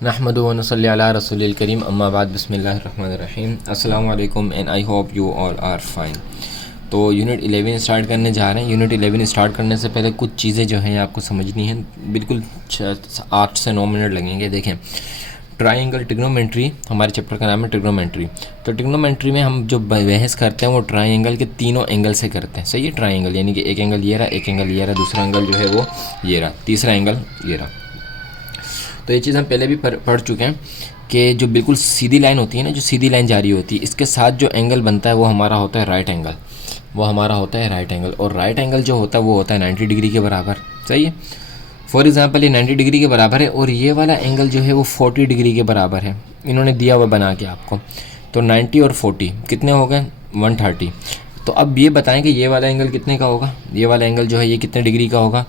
नहमदु व नसल्ली अला रसूलिल करीम अम्मा बाद बिस्मिल्लाहिर रहमानिर रहीम। अस्सलाम वालेकुम and I hope you all are fine. तो यूनिट 11 स्टार्ट करने जा रहे हैं। यूनिट 11 स्टार्ट करने से पहले कुछ चीज़ें जो हैं आपको समझनी है। बिल्कुल 8 से 9 मिनट लगेंगे। देखें, ट्राइंगल ट्रिग्नोमेट्री, हमारे चैप्टर का नाम है ट्रिग्नोमेट्री। तो ट्रिग्नोमेट्री में हम जो बहस करते हैं वो ट्राइंगल के तीनों एंगल से करते हैं। सही है, ट्राइंगल यानी कि एक एंगल ये रहा, एक एंगल ये रहा, दूसरा एंगल जो है वो ये रहा, तीसरा एंगल ये रहा। तो ये चीज़ हम पहले भी पढ़ चुके हैं कि जो बिल्कुल सीधी लाइन होती है ना, जो सीधी लाइन जारी होती है, इसके साथ जो एंगल बनता है वो हमारा होता है राइट एंगल। वो हमारा होता है राइट एंगल, और राइट एंगल जो होता है वो होता है 90 डिग्री के बराबर। सही है, फॉर एग्जांपल ये 90 डिग्री के बराबर है और ये वाला एंगल जो है वो 40 डिग्री के बराबर है। इन्होंने दिया हुआ बना के आपको। तो 90 और 40 कितने हो गए? 130। तो अब ये बताएं कि ये वाला एंगल कितने का होगा, ये वाला एंगल जो है ये कितने डिग्री का होगा।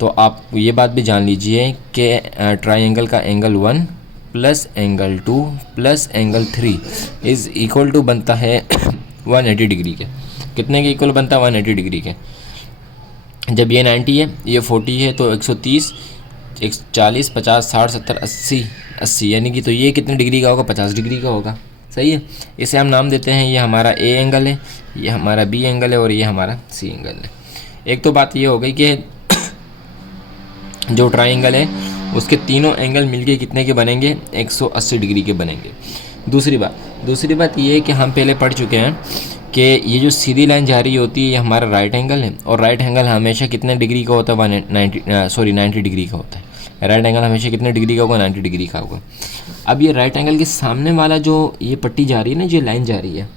तो आप ये बात भी जान लीजिए कि ट्राइंगल का angle 1 plus angle 2 plus angle 3 is equal to बनता है 180 डिग्री के। कितने के इक्वल बनता है? 180 डिग्री के। जब ये 90 है, ये 40 है, तो 130, 140, 50, 60, 70, 80 यानी कि तो ये कितने डिग्री का होगा? 50 डिग्री का होगा। सही है, इसे हम नाम देते हैं, ये हमारा ए एंगल है, ये हमारा बी एंगल है और ये हमारा सी एंगल है। एक तो बात ये हो गई कि जो ट्राइंगल है उसके तीनों एंगल मिलके कितने के बनेंगे? 180 डिग्री के बनेंगे। दूसरी बात ये है कि हम पहले पढ़ चुके हैं कि ये जो सीधी लाइन जा रही होती है ये हमारा राइट एंगल है, और राइट एंगल हमेशा कितने डिग्री का होता है? 90 डिग्री का होता है। राइट एंगल हमेशा कितने डिग्री का होगा? 90 डिग्री का होगा। अब ये राइट एंगल के सामने वाला जो ये पट्टी जा रही है ना, जो लाइन जा रही है,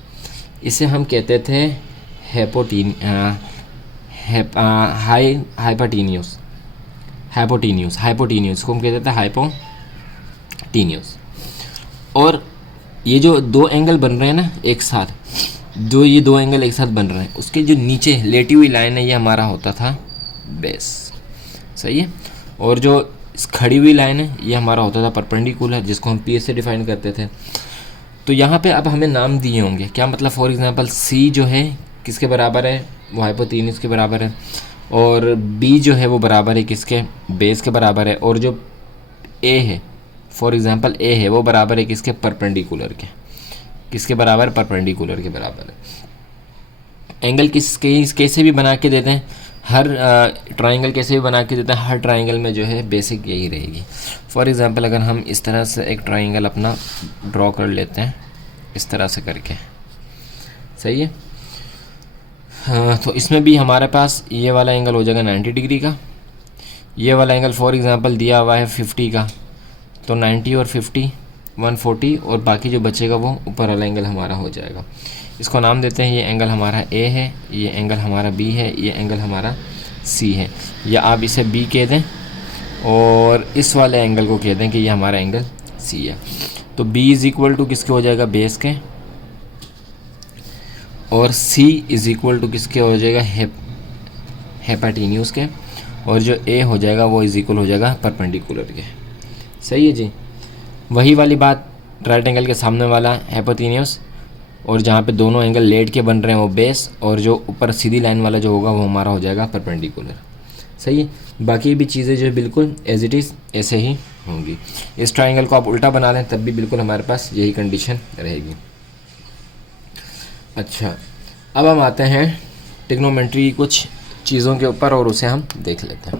इसे हम कहते थे हाइपोटीनियस को हम कहते थे हाइपोटीनियस। और ये जो दो एंगल बन रहे हैं ना एक साथ, जो ये दो एंगल एक साथ बन रहे हैं, उसके जो नीचे लेटी हुई लाइन है ये हमारा होता था बेस। सही है, और जो खड़ी हुई लाइन है ये हमारा होता था परपेंडिकुलर, जिसको हम पी से डिफाइन करते थे। तो यहाँ पे अब हमें नाम दिए होंगे, क्या मतलब? फॉर एग्जांपल सी जो है किसके बराबर है? वो हाइपोटीनियस के बराबर है। और बी जो है वो बराबर है किसके? बेस के बराबर है। और जो ए है, फॉर एग्जांपल ए है, वो बराबर है किसके? परपेंडिकुलर के। किसके बराबर? परपेंडिकुलर के बराबर है। एंगल कैसे भी बना के देते हैं, हर ट्राइंगल कैसे भी बना के देते हैं, हर ट्राइंगल में जो है बेसिक यही रहेगी। फॉर एग्जांपल अगर हम इस तरह से एक ट्राइंगल अपना ड्रॉ कर लेते हैं, इस तरह से करके, सही है, हाँ, तो इसमें भी हमारे पास ये वाला एंगल हो जाएगा 90 डिग्री का। ये वाला एंगल फॉर एग्जांपल दिया हुआ है 50 का, तो 90 और 50 140, और बाकी जो बचेगा वो ऊपर वाला एंगल हमारा हो जाएगा। इसको नाम देते हैं, ये एंगल हमारा ए है, ये एंगल हमारा बी है, ये एंगल हमारा सी है, या आप इसे बी कह दें और इस वाले एंगल को कह दें कि ये हमारा एंगल सी है। तो बी इज़ इक्वल टू किसके हो जाएगा? बेस के, और सी इज़ इक्वल टू किसके हो जाएगा? हाइपोटेन्यूज के, और जो ए हो जाएगा वो इज़ इक्वल हो जाएगा परपेंडिकुलर के। सही है जी, वही वाली बात, राइट एंगल के सामने वाला हाइपोटेन्यूज, और जहाँ पे दोनों एंगल लेट के बन रहे हैं वो बेस, और जो ऊपर सीधी लाइन वाला जो होगा वो हमारा हो जाएगा परपेंडिकुलर। सही है, बाकी भी चीज़ें जो है बिल्कुल एज इट इज़ ऐसे ही होंगी। इस ट्राइंगल को आप उल्टा बना लें तब भी बिल्कुल हमारे पास यही कंडीशन रहेगी। अच्छा, अब हम आते हैं ट्रिग्नोमेट्री की कुछ चीज़ों के ऊपर और उसे हम देख लेते हैं।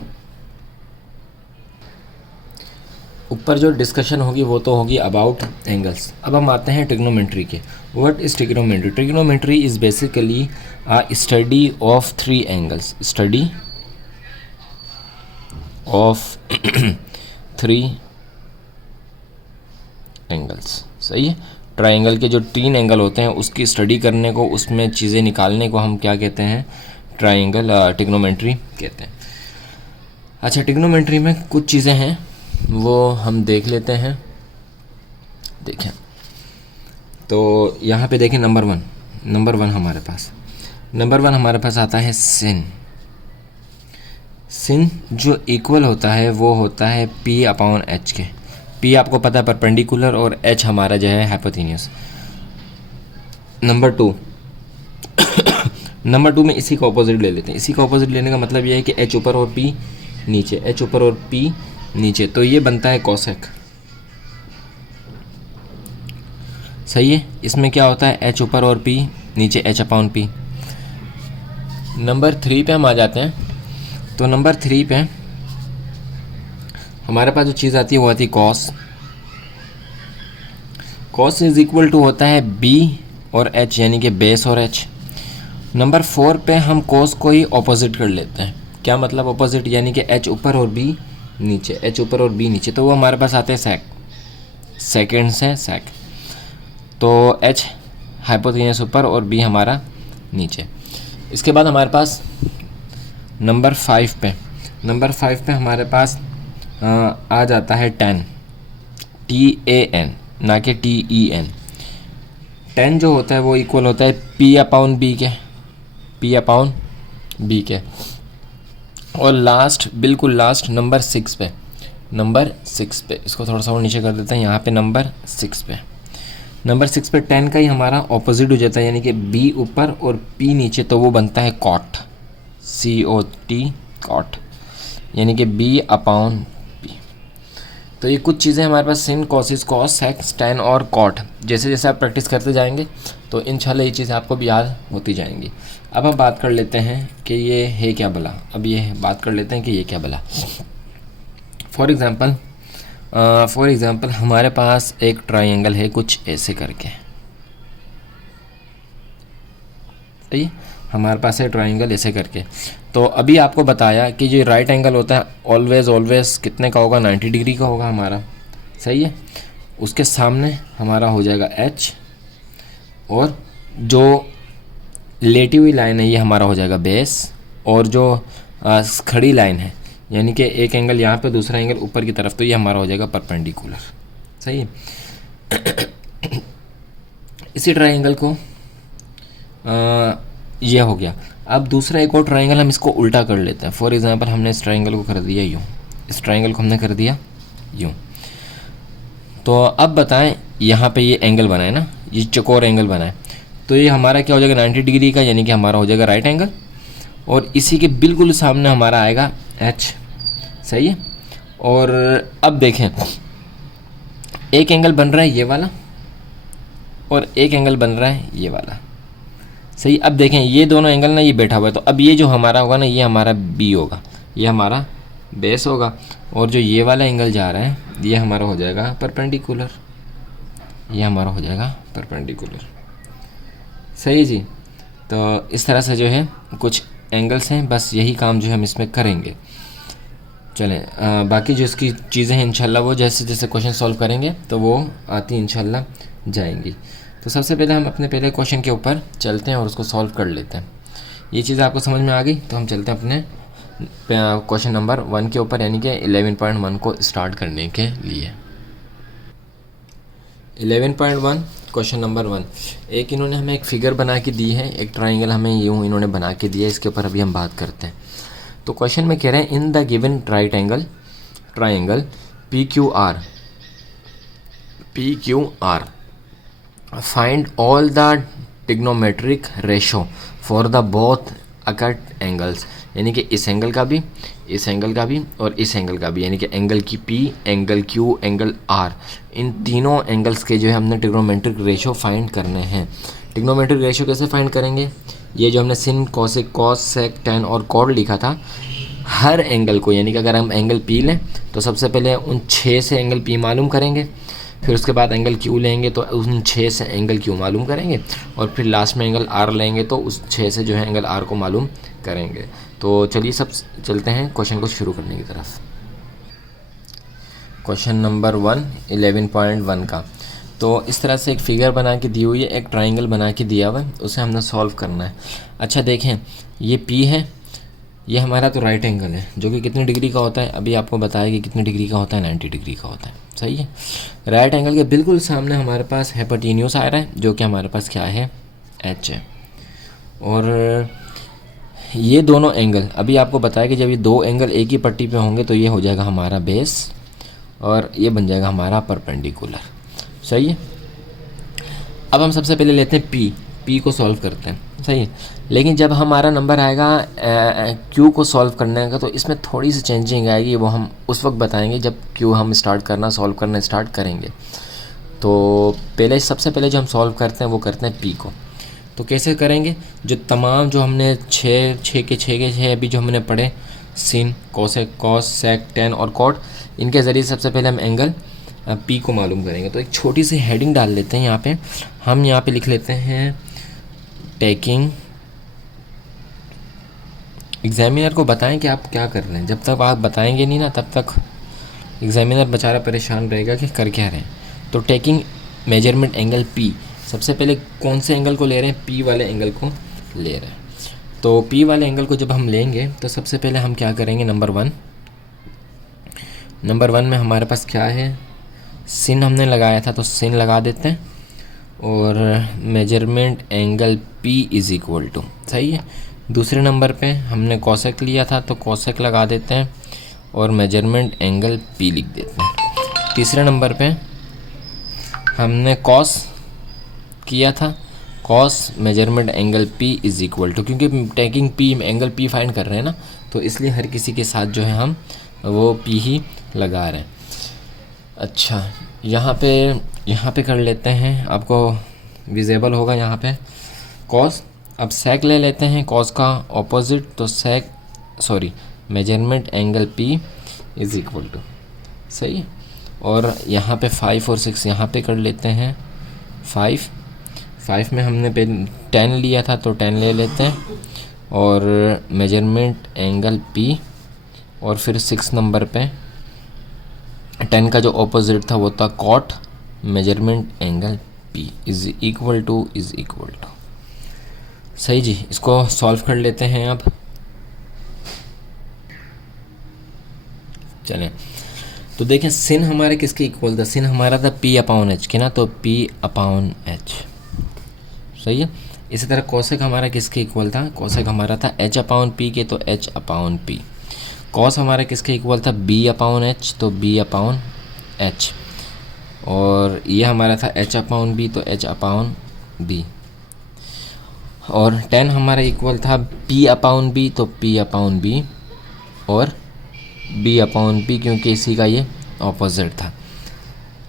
ऊपर जो डिस्कशन होगी वो तो होगी अबाउट एंगल्स। अब हम आते हैं ट्रिग्नोमेट्री के। What is trigonometry? Trigonometry is basically a study of 3 angles. Study of 3 angles. सही है, ट्राइंगल के जो 3 एंगल होते हैं उसकी स्टडी करने को, उसमें चीज़ें निकालने को हम क्या कहते हैं? ट्रिग्नोमेट्री कहते हैं। अच्छा, ट्रिग्नोमेट्री में कुछ चीज़ें हैं वो हम देख लेते हैं। देखें तो यहाँ पे देखें, नंबर वन हमारे पास आता है सिन। जो इक्वल होता है वो होता है P अपॉन H के। P आपको पता है परपेंडिकुलर, और H हमारा जो है हाइपोटेन्यूज। नंबर टू में इसी का ऑपोजिट ले लेते हैं। इसी का ऑपोजिट लेने का मतलब ये है कि H ऊपर और P नीचे, H ऊपर और P नीचे, तो ये बनता है कोसेक। सही है। इसमें क्या होता है, एच ऊपर और पी नीचे, एच अपॉन पी। नंबर 3 पे हम आ जाते हैं। तो नंबर 3 पे हमारे पास जो चीज़ आती है वो आती है cos. Cos is equal to होता है बी और एच, यानी कि बेस और एच। नंबर 4 पे हम कॉस को ही ऑपोजिट कर लेते हैं। क्या मतलब ऑपोजिट, यानी कि एच ऊपर और बी नीचे, एच ऊपर और बी नीचे, तो वो हमारे पास आते हैं सेक, सेकेंड्स है सेक। तो एच हाइपोटेन्यूस ऊपर और बी हमारा नीचे। इसके बाद हमारे पास नंबर 5 पे, नंबर 5 पे हमारे पास आ जाता है टेन, TAN ना कि TEN। टेन जो होता है वो इक्वल होता है पी अपॉन बी के, पी अपॉन बी के। और लास्ट, बिल्कुल लास्ट नंबर 6 पे, नंबर 6 पे इसको थोड़ा सा और नीचे कर देते हैं, यहाँ पे नंबर 6 पे, नंबर 6 पे टेन का ही हमारा ऑपोजिट हो जाता है, यानी कि बी ऊपर और पी नीचे, तो वो बनता है कॉट, COT कॉट, यानी कि बी अपॉन पी। तो ये कुछ चीज़ें हमारे पास सिन, कॉसिस, कॉस, सेक, टेन और कॉट, जैसे जैसे आप प्रैक्टिस करते जाएंगे तो इंशाल्लाह ये चीज़ें आपको भी याद होती जाएंगी। अब हम बात कर लेते हैं कि ये है क्या भला। अब ये बात कर लेते हैं कि ये क्या भला। फॉर एग्ज़ाम्पल हमारे पास एक ट्रायंगल है कुछ ऐसे करके, सही, हमारे पास है ट्रायंगल ऐसे करके। तो अभी आपको बताया कि जो राइट एंगल होता है ऑलवेज़ कितने का होगा, 90 डिग्री का होगा हमारा, सही है। उसके सामने हमारा हो जाएगा H, और जो लेटी हुई लाइन है ये हमारा हो जाएगा बेस, और जो खड़ी लाइन है यानी कि एक एंगल यहाँ पे दूसरा एंगल ऊपर की तरफ, तो ये हमारा हो जाएगा परपेंडिकुलर, सही है। इसी ट्रायंगल को ये हो गया। अब दूसरा एक और ट्रायंगल हम इसको उल्टा कर लेते हैं। फॉर एग्जांपल हमने इस ट्रायंगल को कर दिया यूँ, इस ट्रायंगल को हमने कर दिया यूँ। तो अब बताएं, यहाँ पे ये एंगल बना है ना, ये चौकोर एंगल बना है, तो ये हमारा क्या हो जाएगा 90 डिग्री का, यानी कि हमारा हो जाएगा राइट एंगल। और इसी के बिल्कुल सामने हमारा आएगा H, सही है। और अब देखें, एक एंगल बन रहा है ये वाला और एक एंगल बन रहा है ये वाला, सही। अब देखें ये दोनों एंगल ना ये बैठा हुआ है, तो अब ये जो हमारा होगा ना ये हमारा B होगा, ये हमारा बेस होगा, और जो ये वाला एंगल जा रहा है ये हमारा हो जाएगा परपेंडिकुलर, ये हमारा हो जाएगा परपेंडिकुलर, सही जी। तो इस तरह से जो है कुछ एंगल्स हैं, बस यही काम जो है हम इसमें करेंगे। चलें बाकी जो इसकी चीज़ें हैं इंशाल्लाह वो जैसे जैसे क्वेश्चन सॉल्व करेंगे तो वो आती इंशाल्लाह जाएंगी। तो सबसे पहले हम अपने पहले क्वेश्चन के ऊपर चलते हैं और उसको सॉल्व कर लेते हैं। ये चीज़ आपको समझ में आ गई तो हम चलते हैं अपने क्वेश्चन नंबर 1 के ऊपर, यानी कि 11.1 को स्टार्ट करने के लिए। 11.1 क्वेश्चन नंबर 1, एक इन्होंने हमें एक फिगर बना के दी है, एक ट्राइंगल हमें यूँ इन्होंने बना के दिया है, इसके ऊपर अभी हम बात करते हैं। तो क्वेश्चन में कह रहे हैं in the given right angle triangle PQR find all the trigonometric ratio for the both acute angles, यानी कि इस एंगल का भी, इस एंगल का भी और इस एंगल का भी, यानी कि एंगल की P, angle Q, angle R, इन तीनों एंगल्स के जो है हमने ट्रिग्नोमेट्रिक रेशो फाइंड करने हैं। ट्रिग्नोमेट्रिक रेशो कैसे फाइंड करेंगे, ये जो हमने सिन, कोसेक, कॉस, सेक, टैन और कॉड लिखा था, हर एंगल को, यानी कि अगर हम एंगल P लें तो सबसे पहले उन 6 से एंगल P मालूम करेंगे, फिर उसके बाद एंगल Q लेंगे तो उन 6 से एंगल Q मालूम करेंगे, और फिर लास्ट में एंगल R लेंगे तो उस 6 से जो है एंगल R को मालूम करेंगे। तो चलिए सब चलते हैं क्वेश्चन को शुरू करने की तरफ। क्वेश्चन नंबर 1 11.1 का, तो इस तरह से एक फिगर बना के दी हुई है, एक ट्राइंगल बना के दिया हुआ है, उसे हमने सॉल्व करना है। अच्छा देखें, ये P है, ये हमारा तो राइट एंगल है जो कि कितने डिग्री का होता है, अभी आपको बताया कि कितने डिग्री का होता है, 90 डिग्री का होता है, सही है। राइट एंगल के बिल्कुल सामने हमारे पास हाइपोटेन्यूस आ रहा है जो कि हमारे पास क्या है, H है। और ये दोनों एंगल, अभी आपको बताया कि जब ये दो एंगल एक ही पट्टी पे होंगे तो ये हो जाएगा हमारा बेस और ये बन जाएगा हमारा परपेंडिकुलर, सही है। अब हम सबसे पहले लेते हैं P को सॉल्व करते हैं, सही है। लेकिन जब हमारा नंबर आएगा Q को सॉल्व करने का तो इसमें थोड़ी सी चेंजिंग आएगी, वो हम उस वक्त बताएंगे जब Q हम सॉल्व करना स्टार्ट करेंगे। तो पहले सबसे पहले जो हम सॉल्व करते हैं वो करते हैं पी को। तो कैसे करेंगे, जो तमाम जो हमने छः के अभी जो हमने पढ़े, सिन, कोसेक, कॉस, सेक, टेन और कॉट, इनके ज़रिए सबसे पहले हम एंगल पी को मालूम करेंगे। तो एक छोटी सी हेडिंग डाल लेते हैं यहाँ पे, हम यहाँ पे लिख लेते हैं टेकिंग। एग्जामिनर को बताएं कि आप क्या कर रहे हैं, जब तक आप बताएंगे नहीं ना तब तक एग्जामिनर बेचारा परेशान रहेगा कि कर क्या रहे हैं। तो टेकिंग मेजरमेंट एंगल पी, सबसे पहले कौन से एंगल को ले रहे हैं, पी वाले एंगल को ले रहे हैं। तो पी वाले एंगल को जब हम लेंगे तो सबसे पहले हम क्या करेंगे, नंबर वन में हमारे पास क्या है, सिन हमने लगाया था तो सिन लगा देते हैं, और measurement angle P is equal to, सही है। दूसरे नंबर पे हमने कोसेक लिया था तो कोसेक लगा देते हैं और मेजरमेंट एंगल पी लिख देते हैं। तीसरे नंबर पे हमने कॉस किया था, cos measurement angle P is equal to, क्योंकि taking P angle P find कर रहे हैं ना, तो इसलिए हर किसी के साथ जो है हम वो पी ही लगा रहे हैं। अच्छा, यहाँ पे कर लेते हैं, आपको विजिबल होगा यहाँ पे कॉस। अब सेक ले लेते हैं, कॉस का ऑपोजिट, तो measurement angle P is equal to, सही है। और यहाँ पे 5 और 6 यहाँ पे कर लेते हैं। 5 में हमने 10 लिया था तो 10 ले लेते हैं, और मेजरमेंट एंगल पी, और फिर 6 नंबर पे 10 का जो ऑपोजिट था वो था cot, measurement angle P is equal to, सही जी। इसको सॉल्व कर लेते हैं अब, चलें। तो देखें सिन हमारे किसके इक्वल था, सिन हमारा था पी अपॉन एच के ना, तो पी अपॉन एच, सही है। इसी तरह कोसेक हमारा किसके इक्वल था, कोसेक हमारा था एच अपॉन पी के, तो एच अपॉन पी। कॉस हमारा किसके इक्वल था, बी अपॉन एच, तो बी अपॉन एच। और ये हमारा था एच अपॉन बी, तो एच अपॉन बी। और 10 हमारा इक्वल था पी अपॉन बी, तो पी अपॉन बी, और बी अपॉन पी, क्योंकि इसी का ये ऑपोजिट था।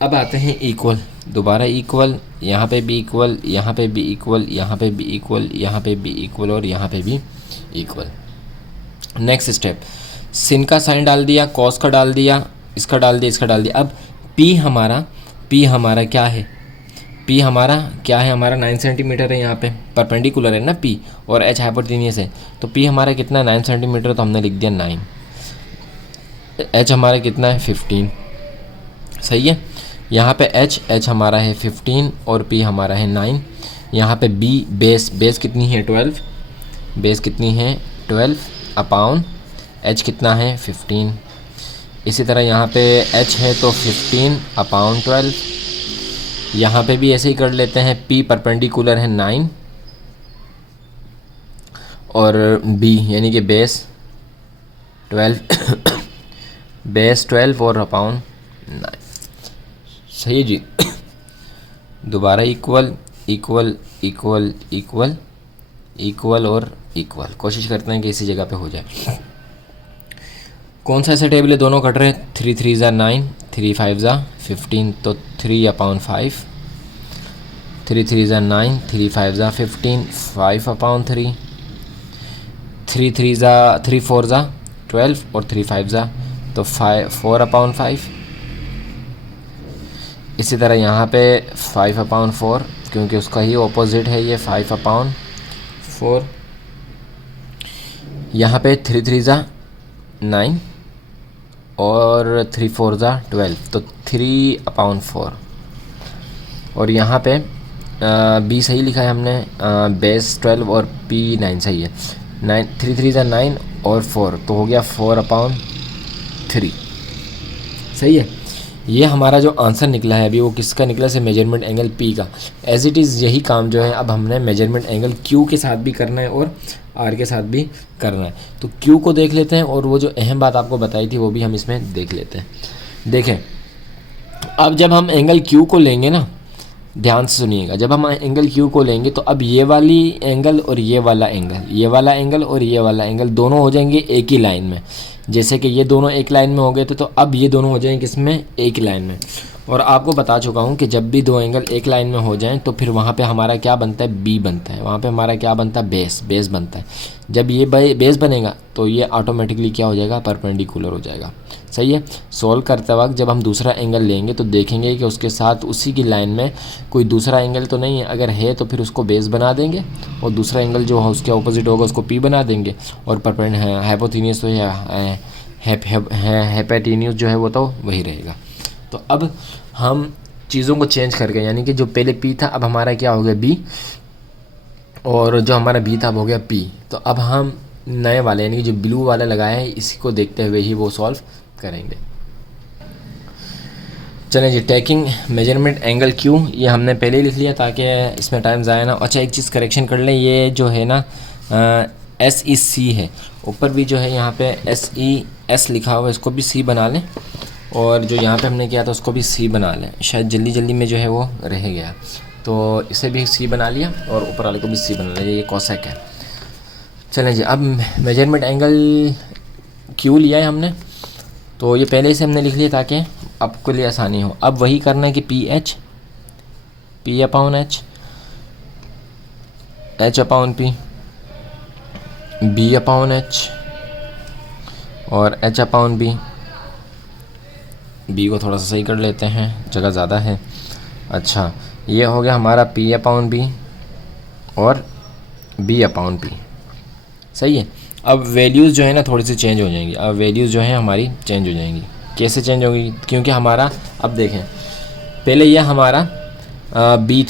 अब आते हैं इक्वल, दोबारा इक्वल, यहाँ पे भी इक्वल, यहाँ पे भी इक्वल, यहाँ पे भी इक्वल, यहाँ पे भी इक्वल, और यहाँ पे भी इक्वल। नेक्स्ट स्टेप, सिन का साइन डाल दिया, कॉस का डाल दिया, इसका डाल दिया, इसका डाल दिया। अब पी हमारा क्या है, पी हमारा क्या है, हमारा 9 सेंटीमीटर है, यहाँ पे परपेंडिकुलर है ना पी, और एच हाइपोटेन्यूस है, तो पी हमारा कितना 9 सेंटीमीटर, तो हमने लिख दिया 9। एच हमारा कितना है 15, सही है। यहाँ पे एच हमारा है 15 और पी हमारा है 9। यहाँ पे बी बेस कितनी है 12, बेस कितनी है 12 अपॉन एच कितना है 15। इसी तरह यहाँ पे एच है तो 15 अपॉन 12। यहाँ पे भी ऐसे ही कर लेते हैं, पी परपेंडिकुलर है 9 और बी यानी कि बेस 12 बेस 12 और अपॉन 9, सही है जी। दोबारा equal equal equal equal equal और इक्वल, कोशिश करते हैं कि इसी जगह पे हो जाए। कौन सा ऐसा टेबल है, दोनों कट रहे हैं, 3 3 ज़ा 9, 3 5 ज़ा 15, तो 3 अपॉन 5, 3 3 ज़ा 9, 3 5 ज़ा 15, 5 अपॉन 3, 3 4 ज़ा 12 और 3 5 ज़ा तो 4 अपॉन 5। इसी तरह यहाँ पे 5 अपॉन 4, क्योंकि उसका ही ऑपोजिट है ये 5 अपॉन 4। यहाँ पे 3 3 ज़ा 9 और 3 4 ज़ा 12, तो 3 अपॉन 4। और यहाँ पे बी सही लिखा है हमने, बेस 12 और पी 9 सही है। 3 3 ज़ा 9 और 4, तो हो गया 4 अपॉन 3, सही है। ये हमारा जो आंसर निकला है अभी वो किसका निकला से, मेजरमेंट एंगल पी का। एज इट इज़ यही काम जो है अब हमने मेजरमेंट एंगल क्यू के साथ भी करना है और आर के साथ भी करना है। तो क्यू को देख लेते हैं और वो जो अहम बात आपको बताई थी वो भी हम इसमें देख लेते हैं। देखें, अब जब हम एंगल क्यू को लेंगे ना, ध्यान से सुनिएगा, जब हम एंगल क्यू को लेंगे तो अब ये वाली एंगल और ये वाला एंगल, ये वाला एंगल और ये वाला एंगल दोनों हो जाएंगे एक ही लाइन में। जैसे कि ये दोनों एक लाइन में हो गए थे, तो अब ये दोनों हो जाएंगे किसमें, एक लाइन में। और आपको बता चुका हूँ कि जब भी दो एंगल एक लाइन में हो जाएं तो फिर वहाँ पे हमारा क्या बनता है, बी बनता है, वहाँ पे हमारा क्या बनता है, बेस बनता है। जब ये बेस बनेगा तो ये ऑटोमेटिकली क्या हो जाएगा, परपेंडिकुलर हो जाएगा। सही है। सोल्व करते वक्त जब हम दूसरा एंगल लेंगे तो देखेंगे कि उसके साथ उसी की लाइन में कोई दूसरा एंगल तो नहीं है, अगर है तो फिर उसको बेस बना देंगे और दूसरा एंगल जो है उसके ऑपोजिट होगा उसको पी बना देंगे, और हाइपोटेन्यूस तो हेपेटिन्यूस जो है वो तो वही रहेगा। तो अब हम चीज़ों को चेंज कर गए, यानी कि जो पहले पी था अब हमारा क्या हो गया, बी, और जो हमारा बी था अब हो गया पी। तो अब हम नए वाले यानी कि जो ब्लू वाला लगाए हैं इसी को देखते हुए ही वो सॉल्व करेंगे। चलें जी, टेकिंग मेजरमेंट एंगल क्यू, ये हमने पहले ही लिख लिया ताकि इसमें टाइम ज़ाया ना। अच्छा एक चीज़ करेक्शन कर लें, ये जो है ना SEC है, ऊपर भी जो है यहाँ पे SES लिखा हुआ है, इसको भी C बना लें, और जो यहाँ पे हमने किया था उसको भी C बना लें, शायद जल्दी में जो है वो रह गया, तो इसे भी C बना लिया और ऊपर वाले को भी C बना लिया, ये कॉसेक है। चलें जी, अब मेजरमेंट एंगल क्यू लिया है हमने, तो ये पहले से हमने लिख लिया ताकि आपके लिए आसानी हो। अब वही करना है कि P upon H upon P, B upon H और H अपॉन B। B को थोड़ा सा सही कर लेते हैं, जगह ज़्यादा है। अच्छा, ये हो गया हमारा P अपॉन B और B अपॉन P। सही है। अब वैल्यूज़ जो है ना थोड़ी सी चेंज हो जाएंगी, अब वैल्यूज़ जो है हमारी चेंज हो जाएंगी। कैसे चेंज होगी, क्योंकि हमारा अब देखें पहले ये हमारा P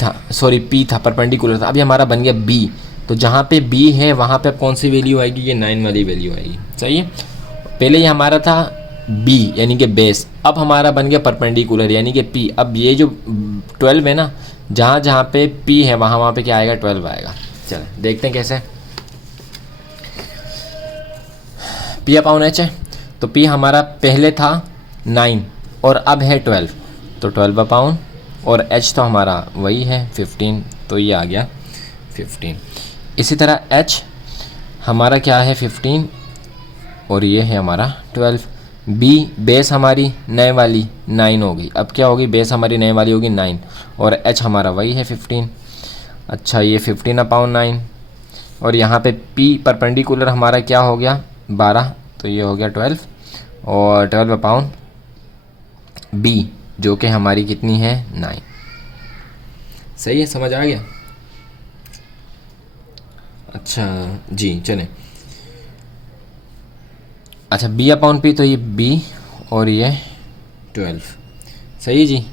था, परपेंडिकुलर था, अभी हमारा बन गया B। तो जहाँ पे B है वहाँ पे कौन सी वैल्यू आएगी, ये 9 वाली वैल्यू आएगी। सही है। पहले ये हमारा था B यानी कि बेस, अब हमारा बन गया परपेंडिकुलर यानी कि P। अब ये जो 12 है ना, जहाँ जहाँ पे P है वहाँ पे क्या आएगा, 12 आएगा। चलें देखते हैं कैसे। P अपॉन H है, तो P हमारा पहले था 9 और अब है 12, तो 12 अपॉन, और H तो हमारा वही है 15, तो ये आ गया 15। इसी तरह H हमारा क्या है 15 और ये है हमारा 12। B बेस हमारी नए वाली 9 हो गई, अब क्या होगी, बेस हमारी नए वाली होगी 9 और H हमारा वही है 15। अच्छा, ये 15 अपॉन 9 और यहाँ पे P परपेंडिकुलर हमारा क्या हो गया 12, तो ये हो गया 12 और 12 अपॉन B जो कि हमारी कितनी है 9। सही है, समझ आ गया। अच्छा जी, चलें। अच्छा, B अपॉन P, तो ये B और ये 12। सही है जी,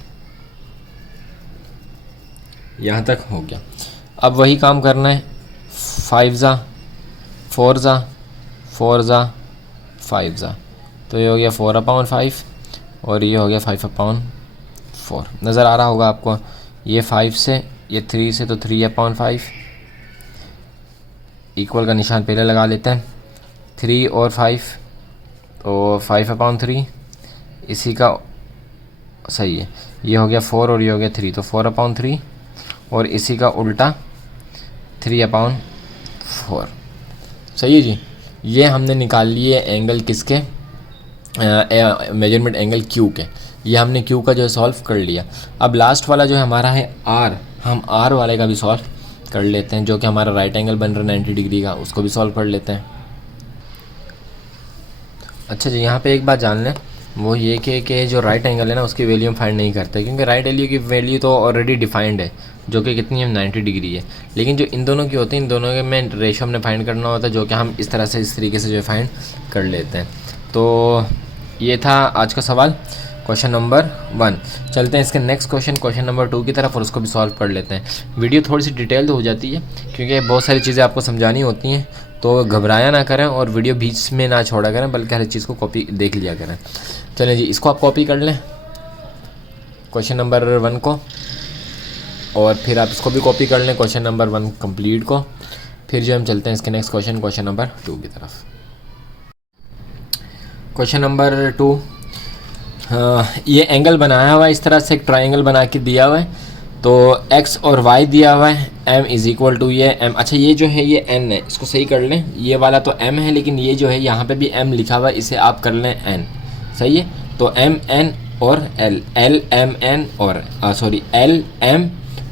यहाँ तक हो गया। अब वही काम करना है, 5 ज़ा 4 ज़ा 4 ज़ा 5 ज़ा, तो ये हो गया 4 अपॉन 5 और ये हो गया 5 अपॉन 4। नज़र आ रहा होगा आपको, ये 5 से ये 3 से, तो 3 अपॉन 5, इक्वल का निशान पहले लगा लेते हैं, 3 और 5 तो 5 अपॉन 3, इसी का सही है, ये हो गया 4 और ये हो गया 3, तो 4 अपॉन 3 और इसी का उल्टा 3 अपॉन 4। सही है जी। ये हमने निकाल लिए एंगल किसके, मेजरमेंट एंगल क्यू के। ये हमने क्यू का जो है सॉल्व कर लिया। अब लास्ट वाला जो है हमारा है आर, हम आर वाले का भी सॉल्व कर लेते हैं, जो कि हमारा राइट एंगल बन रहा है 90 डिग्री का, उसको भी सॉल्व कर लेते हैं। अच्छा जी, यहाँ पे एक बात जान लें, वो ये कि जो राइट एंगल है ना उसकी वैल्यू हम फाइंड नहीं करते, क्योंकि राइट एंगल की वैल्यू तो ऑलरेडी डिफाइंड है, जो कि कितनी है 90 डिग्री है। लेकिन जो इन दोनों की होती है, इन दोनों के में रेशो हमने फाइंड करना होता है, जो कि हम इस तरीके से जो है फाइंड कर लेते हैं। तो ये था आज का सवाल, क्वेश्चन नंबर 1। चलते हैं इसके नेक्स्ट क्वेश्चन नंबर 2 की तरफ, और उसको भी सॉल्व कर लेते हैं। वीडियो थोड़ी सी डिटेल हो जाती है क्योंकि बहुत सारी चीज़ें आपको समझानी होती हैं, तो घबराया ना करें और वीडियो बीच में ना छोड़ा करें, बल्कि हर चीज़ को कॉपी देख लिया करें। चलें जी, इसको आप कॉपी कर लें क्वेश्चन नंबर 1 को, और फिर आप इसको भी कॉपी कर लें क्वेश्चन नंबर 1 कंप्लीट को। फिर जो हम चलते हैं इसके नेक्स्ट क्वेश्चन नंबर 2 की तरफ। क्वेश्चन नंबर 2, ये एंगल बनाया हुआ है इस तरह से, एक ट्राइंगल बना के दिया हुआ है, तो x और y दिया हुआ है, m इज़ इक्वल टू ये m। अच्छा, ये जो है ये n है, इसको सही कर लें, ये वाला तो m है, लेकिन ये जो है यहाँ पे भी m लिखा हुआ है, इसे आप कर लें n। सही है, तो m n और एल, एल एम एन और सॉरी एल एम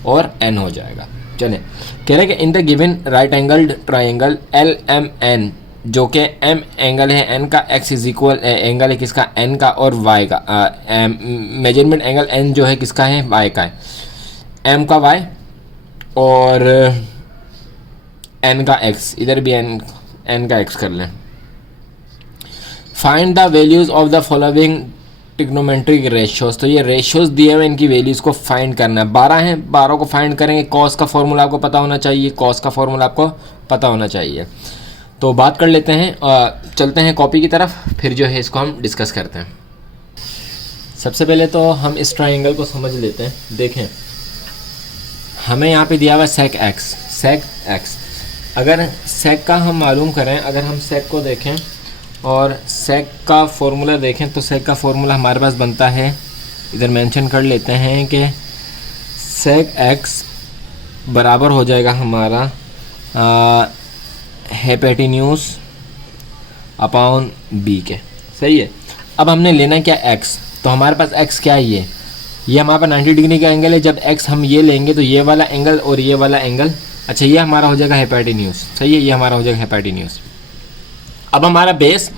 और एन हो जाएगा। चलें, कह रहे हैं कि in the given right angled triangle L M N, जो कि एम एंगल है एन का, एक्स इज इक्वल एंगल है किसका, एन का, और वाई का मेजरमेंट एंगल एन जो है किसका है, वाई का है, एम का वाई और एन का एक्स, इधर भी एन का एक्स कर लें। Find the values of the following trigonometric ratios, तो ये रेशियोज दिए हुए इनकी वैल्यूज़ को फाइंड करना है। 12 हैं, 12 को फाइंड करेंगे। कॉस का फॉर्मूला आपको पता होना चाहिए, कॉस का फॉर्मूला आपको पता होना चाहिए। तो बात कर लेते हैं, चलते हैं कॉपी की तरफ, फिर जो है इसको हम डिस्कस करते हैं। सबसे पहले तो हम इस ट्राइंगल को समझ लेते हैं। देखें, हमें यहाँ पे दिया हुआ सेक एक्स, सेक एक्स। अगर सेक का हम मालूम करें, अगर हम सेक को देखें और सेक का फॉर्मूला देखें, तो सेक का फॉर्मूला हमारे पास बनता है, इधर मेंशन कर लेते हैं कि सेक एक्स बराबर हो जाएगा हमारा हेपेटिन्यूस अपॉन बी के। सही है। अब हमने लेना क्या, एक्स, तो हमारे पास एक्स क्या है, ये हमारे पास 90 डिग्री का एंगल है। जब एक्स हम ये लेंगे तो ये वाला एंगल और ये वाला एंगल, अच्छा ये हमारा हो जाएगा हेपेटिन्यूस। सही है, ये हमारा हो जाएगा हेपेटिन्यूस। अब हमारा बेस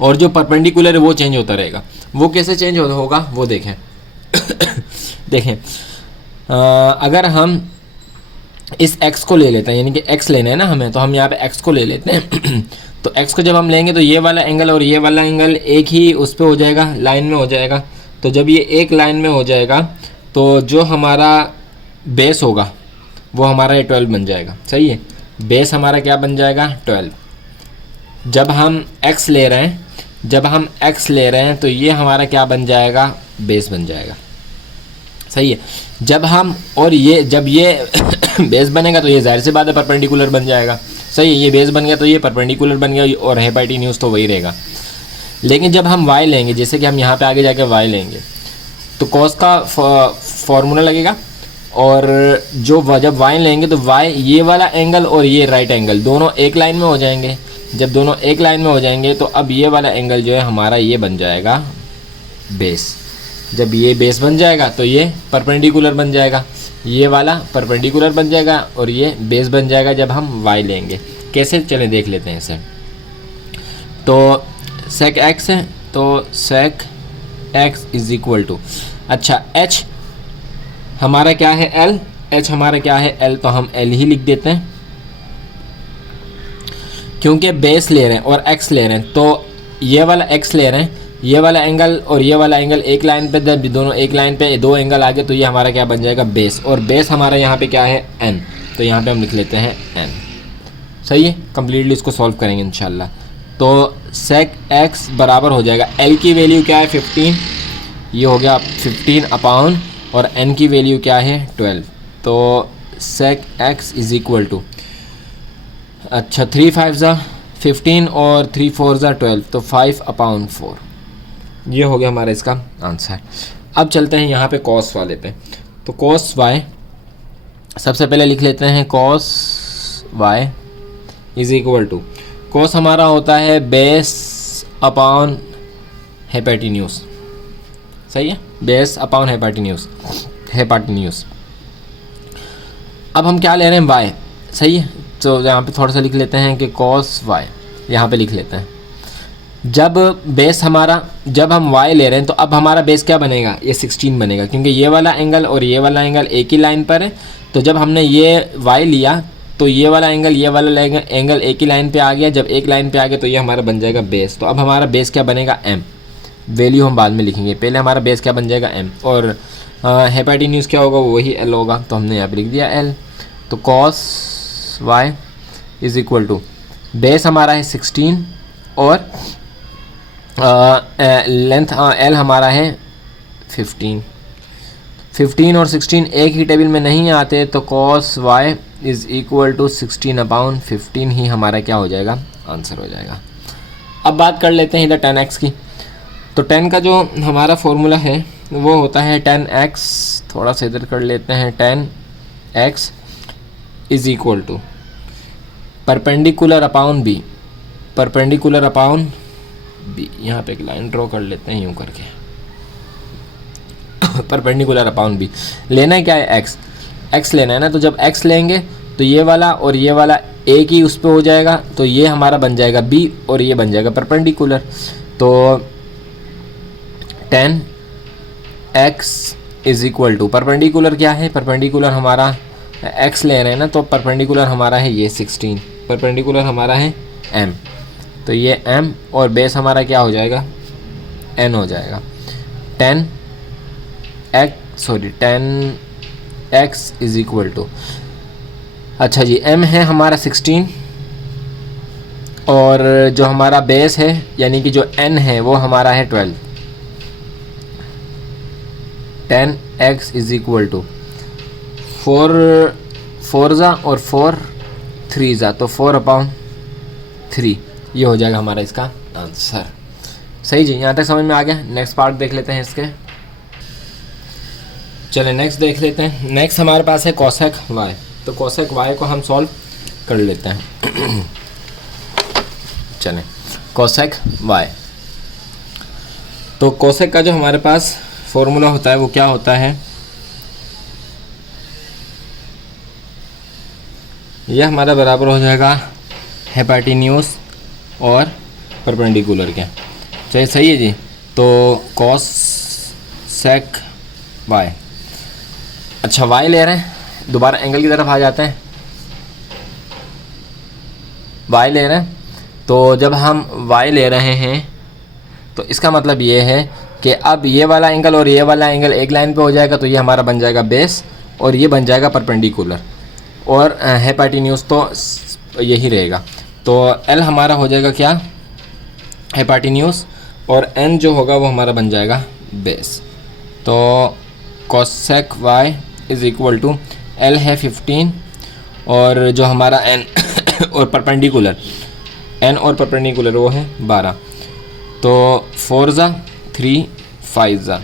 और जो परपेंडिकुलर है वो चेंज होता रहेगा। वो कैसे चेंज होगा वो देखें। देखें, अगर हम इस x को ले लेते हैं, यानी कि x लेना है ना हमें, तो हम यहाँ पे x को ले लेते हैं। तो x को जब हम लेंगे तो ये वाला एंगल और ये वाला एंगल एक ही उस पे हो जाएगा, लाइन में हो जाएगा। तो जब ये एक लाइन में हो जाएगा तो जो हमारा बेस होगा वो हमारा ये 12 बन जाएगा। सही है, बेस हमारा क्या बन जाएगा, 12। जब हम x ले रहे हैं, जब हम x ले रहे हैं तो ये हमारा क्या बन जाएगा, बेस बन जाएगा। सही है। जब हम और ये जब ये बेस बनेगा तो ये जाहिर सी बात है परपेंडिकुलर बन जाएगा। सही है, ये बेस बन गया तो ये परपेंडिकुलर बन गया और हेपेटिन्यूस तो वही रहेगा। लेकिन जब हम y लेंगे, जैसे कि हम यहाँ पे आगे जाके y लेंगे, तो cos का फॉर्मूला लगेगा, और जब y लेंगे तो y ये वाला एंगल और ये राइट एंगल दोनों एक लाइन में हो जाएंगे। जब दोनों एक लाइन में हो जाएंगे तो अब ये वाला एंगल जो है हमारा ये बन जाएगा बेस। जब ये बेस बन जाएगा तो ये परपेंडिकुलर बन जाएगा, ये वाला परपेंडिकुलर बन जाएगा और ये बेस बन जाएगा जब हम y लेंगे। कैसे, चलें देख लेते हैं इसे। तो सेक एक्स है, तो sec X is equal to, अच्छा h हमारा क्या है, l, h हमारा क्या है, l, तो हम l ही लिख देते हैं क्योंकि बेस ले रहे हैं और x ले रहे हैं। तो ये वाला x ले रहे हैं, ये वाला एंगल और ये वाला एंगल एक लाइन पे, जब दोनों एक लाइन पे दो एंगल आगे तो ये हमारा क्या बन जाएगा, बेस। और बेस हमारा यहाँ पे क्या है, n, तो यहाँ पे हम लिख लेते हैं n। सही है, कंप्लीटली इसको सॉल्व करेंगे इंशाल्लाह। तो सेक x बराबर हो जाएगा, l की वैल्यू क्या है 15, ये हो गया 15 अपॉन, और n की वैल्यू क्या है 12। तो सेक x इज इक्वल टू, अच्छा 3 5 ज़ा 15 और 3 4 ज़ा 12, तो 5 अपॉन 4, ये हो गया हमारा इसका आंसर। अब चलते हैं यहाँ पे कॉस वाले पे। तो कॉस y सबसे पहले लिख लेते हैं, cos y is equal to, cos हमारा होता है बेस अपॉन हेपेटिन्यूस। सही है, बेस अपॉन हेपेटिन्यूस, हेपेटिन्यूस। अब हम क्या ले रहे हैं, y। सही है, तो यहाँ पे थोड़ा सा लिख लेते हैं कि कॉस y, यहाँ पे लिख लेते हैं। जब बेस हमारा, जब हम y ले रहे हैं तो अब हमारा बेस क्या बनेगा, ये 16 बनेगा, क्योंकि ये वाला एंगल और ये वाला एंगल एक ही लाइन पर है। तो जब हमने ये y लिया तो ये वाला एंगल, ये वाला एंगल एक ही लाइन पे आ गया। जब एक लाइन पे आ गया तो ये हमारा बन जाएगा बेस। तो अब हमारा बेस क्या बनेगा, m। वैल्यू हम बाद में लिखेंगे, पहले हमारा बेस क्या बन जाएगा, m। और हेपेटिन्यूस क्या होगा, वही l होगा, तो हमने यहाँ पे लिख दिया l। तो cos y is equal to, base हमारा है 16 और लेंथ l हमारा है 15। 15 और 16 एक ही टेबल में नहीं आते, तो cos y is equal to 16 upon 15 ही हमारा क्या हो जाएगा, आंसर हो जाएगा। अब बात कर लेते हैं इधर tan x की। तो tan का जो हमारा फॉर्मूला है वो होता है tan x, थोड़ा सा इधर कर लेते हैं, tan x is equal to perpendicular upon b, perpendicular upon b। यहाँ पे एक लाइन ड्रॉ कर लेते हैं यूँ करके। Perpendicular upon B. लेना क्या है, एक्स, एक्स लेना है ना। तो जब एक्स लेंगे तो ये वाला और ये वाला एक ही उस पर हो जाएगा, तो ये हमारा बन जाएगा बी और ये बन जाएगा परपेंडिकुलर। तो 10x is equal to, perpendicular क्या है, परपेंडिकुलर हमारा x ले रहे हैं ना, तो परपेंडिकुलर हमारा है ये 16, परपेंडिकुलर हमारा है m, तो ये m और बेस हमारा क्या हो जाएगा, n हो जाएगा। 10x इज इक्वल टू, अच्छा जी, m है हमारा 16 और जो हमारा बेस है यानी कि जो n है वो हमारा है 12। 10x इज इक्वल टू 4 ज़ा और 4 3 ज़ा, तो 4/3, ये हो जाएगा हमारा इसका आंसर। सही जी, यहाँ तक समझ में आ गया। नेक्स्ट पार्ट देख लेते हैं इसके। चलें नेक्स्ट देख लेते हैं। नेक्स्ट हमारे पास है कोसेक y, तो कोसेक y को हम सॉल्व कर लेते हैं। चलें कोसेक y, तो कोसेक का जो हमारे पास फॉर्मूला होता है वो क्या होता है, यह हमारा बराबर हो जाएगा हाइपोटेन्यूज और परपेंडिकुलर के। चलिए सही है जी, तो कोसेक y, अच्छा y ले रहे हैं, दोबारा एंगल की तरफ आ जाते हैं। y ले रहे हैं, तो जब हम y ले रहे हैं तो इसका मतलब ये है कि अब ये वाला एंगल और ये वाला एंगल एक लाइन पे हो जाएगा, तो ये हमारा बन जाएगा बेस और ये बन जाएगा परपेंडिकुलर, और हाइपोटेन्यूज तो यही रहेगा। तो L हमारा हो जाएगा क्या, हाइपोटेन्यूज, और N जो होगा वो हमारा बन जाएगा बेस। तो cosec y is equal to L है 15 और जो हमारा N और परपेंडिकुलर, N और परपेंडिकुलर वो है 12, तो 4 ज़ा 3 5 ज़ा,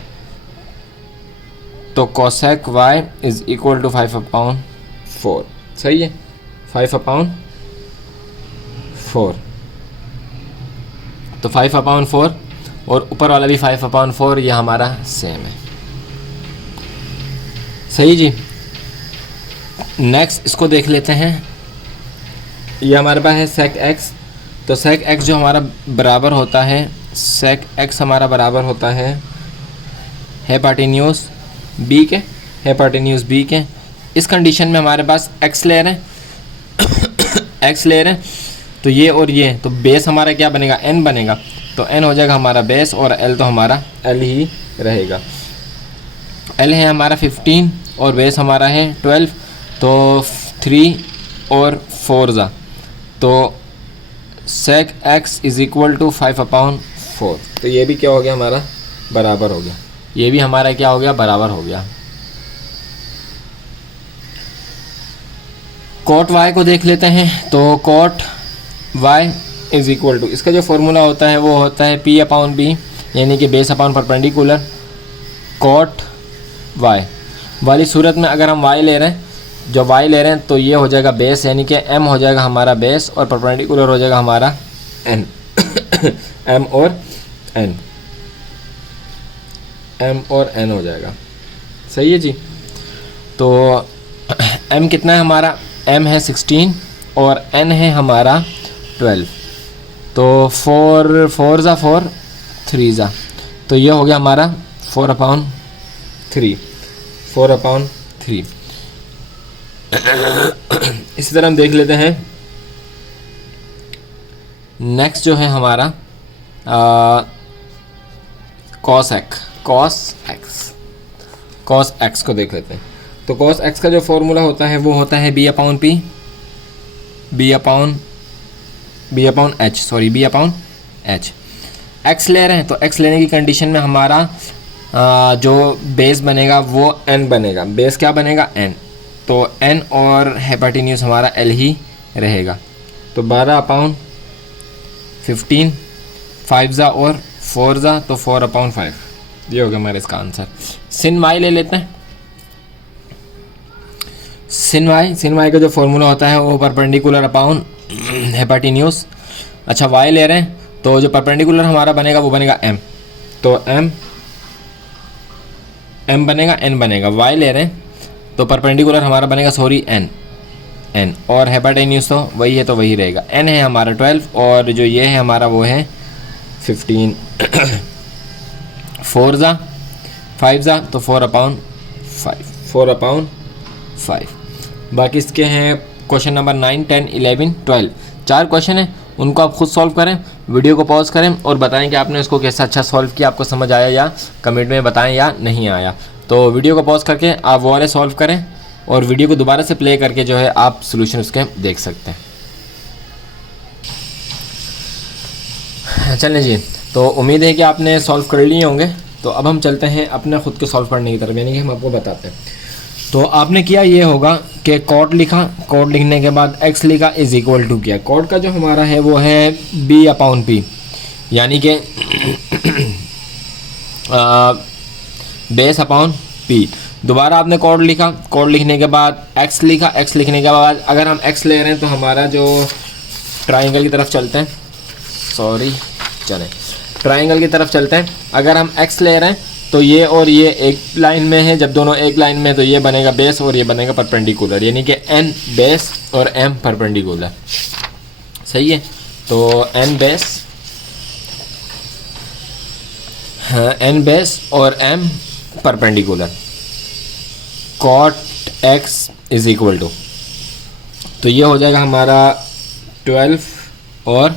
तो cosec y is equal to 5/4। सही है, 5/4, तो 5/4 और ऊपर वाला भी 5/4, ये हमारा सेम है। सही जी, नेक्स्ट इसको देख लेते हैं। ये हमारे पास है सेक x, तो सेक x जो हमारा बराबर होता है, सेक x हमारा बराबर होता है हाइपोटेन्यूज b के, हाइपोटेन्यूज b के। इस कंडीशन में हमारे पास x ले रहे हैं x ले रहे हैं, तो ये और ये, तो बेस हमारा क्या बनेगा, n बनेगा, तो n हो जाएगा हमारा बेस और l तो हमारा l ही रहेगा। l है हमारा 15 और बेस हमारा है 12, तो 3 और 4 ज़ा, तो सेक x इज इक्वल टू 5/4, तो ये भी क्या हो गया हमारा, बराबर हो गया, ये भी हमारा क्या हो गया, बराबर हो गया। कोट y को देख लेते हैं, तो cot y is equal to, इसका जो फॉर्मूला होता है वो होता है P/B, यानी कि base upon perpendicular. Cot y वाली सूरत में अगर हम y ले रहे हैं, जो y ले रहे हैं, तो ये हो जाएगा बेस, यानी कि m हो जाएगा हमारा बेस और परपेंडिकुलर हो जाएगा हमारा n m और n हो जाएगा। सही है जी, तो m कितना है हमारा, m है 16 और n है हमारा 12, तो 4 ज़ा 4 3 ज़ा, तो ये हो गया हमारा 4/3। इसी तरह हम देख लेते हैं नेक्स्ट जो है हमारा कॉस एक्स को देख लेते हैं। तो कॉस एक्स का जो फॉर्मूला होता है वो होता है b अपॉन h। एक्स ले रहे हैं, तो एक्स लेने की कंडीशन में हमारा जो बेस बनेगा वो n बनेगा, बेस क्या बनेगा, n, तो n और हाइपोटेन्यूज हमारा l ही रहेगा, तो 12/15, 5 ज़ा और 4 ज़ा, तो 4/5, ये हो गया हमारा इसका आंसर। सिन y ले लेते हैं। सिन y का जो फॉर्मूला होता है वो परपेंडिकुलर अपॉन हाइपोटेन्यूज। अच्छा y ले रहे हैं, तो जो परपेंडिकुलर हमारा बनेगा वो बनेगा m, तो m m बनेगा n बनेगा, y ले रहे हैं तो परपेंडिकुलर हमारा बनेगा सॉरी n और हेपाटेन्यूज तो वही है तो वही रहेगा। n है हमारा 12 और जो ये है हमारा वो है 15 4 ज़ा 5 ज़ा तो 4/5। बाकी इसके हैं क्वेश्चन नंबर 9, 10, 11, 12 4 क्वेश्चन हैं, उनको आप खुद सॉल्व करें, वीडियो को पॉज करें और बताएं कि आपने इसको कैसा अच्छा सॉल्व किया, आपको समझ आया या कमेंट में बताएं या नहीं आया। तो वीडियो को पॉज करके आप वो वाले सॉल्व करें और वीडियो को दोबारा से प्ले करके जो है आप सोल्यूशन उसके देख सकते हैं। चलें जी, तो उम्मीद है कि आपने सॉल्व कर लिए होंगे। तो अब हम चलते हैं अपने ख़ुद के सॉल्व करने की तरफ, यानी कि हम आपको बताते हैं। तो आपने किया ये होगा कि कॉट लिखा, कॉट लिखने के बाद x लिखा इज़ इक्वल टू किया। कॉट का जो हमारा है वो है b/p, यानी कि बेस अपॉन p। दोबारा आपने कॉट लिखा, कॉट लिखने के बाद x लिखा, x लिखने के बाद अगर हम x ले रहे हैं तो हमारा जो ट्राइंगल की तरफ चलते हैं, चलें ट्राइंगल की तरफ चलते हैं। अगर हम x ले रहे हैं तो ये और ये एक लाइन में है, जब दोनों एक लाइन में तो ये बनेगा बेस और ये बनेगा परपेंडिकुलर, यानी कि n बेस और m परपेंडिकुलर। सही है, तो n बेस और m perpendicular. Cot x is equal to, तो ये हो जाएगा हमारा 12 और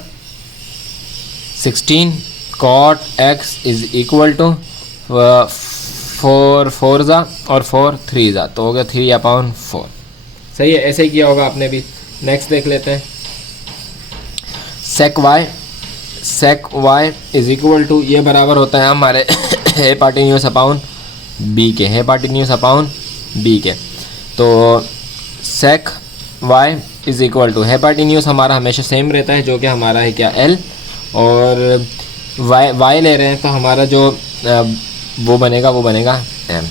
16। Cot x is equal to 4 4 ज़ा और 4 3 ज़ा तो हो गया 3/4। सही है, ऐसे ही किया होगा आपने भी। नेक्स्ट देख लेते हैं। सेक y इज इक्वल टू, ये बराबर होता है हमारे हेपाटेन्यूज अपॉन बी के, हेपाटेन्यूज अपॉन बी के। तो सेक y इज इक्वल टू, हेपाटेन्यूज हमारा हमेशा सेम रहता है जो कि हमारा है क्या l, और y ले रहे हैं तो हमारा जो वो बनेगा m,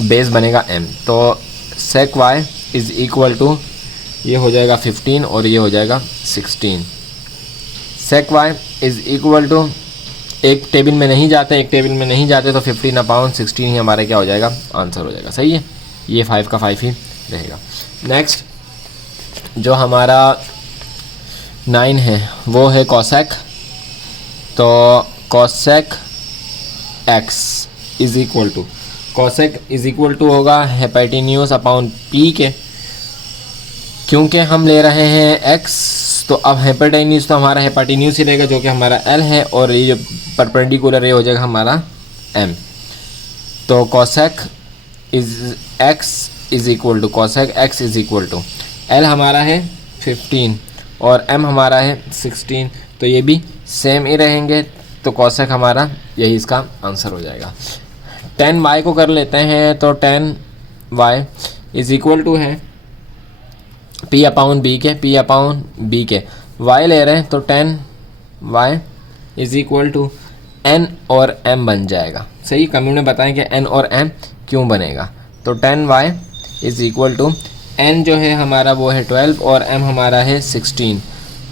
बेस बनेगा m। तो सेक y इज़ इक्वल टू, ये हो जाएगा 15 और ये हो जाएगा 16। सेक y इज़ इक्वल टू, एक टेबल में नहीं जाते तो 15/16 ही हमारा क्या हो जाएगा, आंसर हो जाएगा। सही है, ये 5 का 5 ही रहेगा। नेक्स्ट जो हमारा 9 है वो है कॉसेक। तो cosec x is equal to, cosec is equal to होगा हेपाटेन्यूज अपॉन p के, क्योंकि हम ले रहे हैं x तो अब हेपाटेन्यूज तो हमारा हेपाटेन्यूज ही रहेगा जो कि हमारा l है, और ये जो परपेंडिकुलर ये हो जाएगा हमारा m। तो cosec x is equal to, cosec x is equal to l हमारा है 15 और m हमारा है 16, तो ये भी सेम ही रहेंगे। तो कॉसेक हमारा यही इसका आंसर हो जाएगा। 10y को कर लेते हैं, तो 10y इज़ इक्वल टू है p/b के, y ले रहे हैं तो 10y is equal to n और m बन जाएगा। सही, कमेंट में बताएं कि n और m क्यों बनेगा। तो 10y is equal to, n जो है हमारा वो है 12 और m हमारा है 16।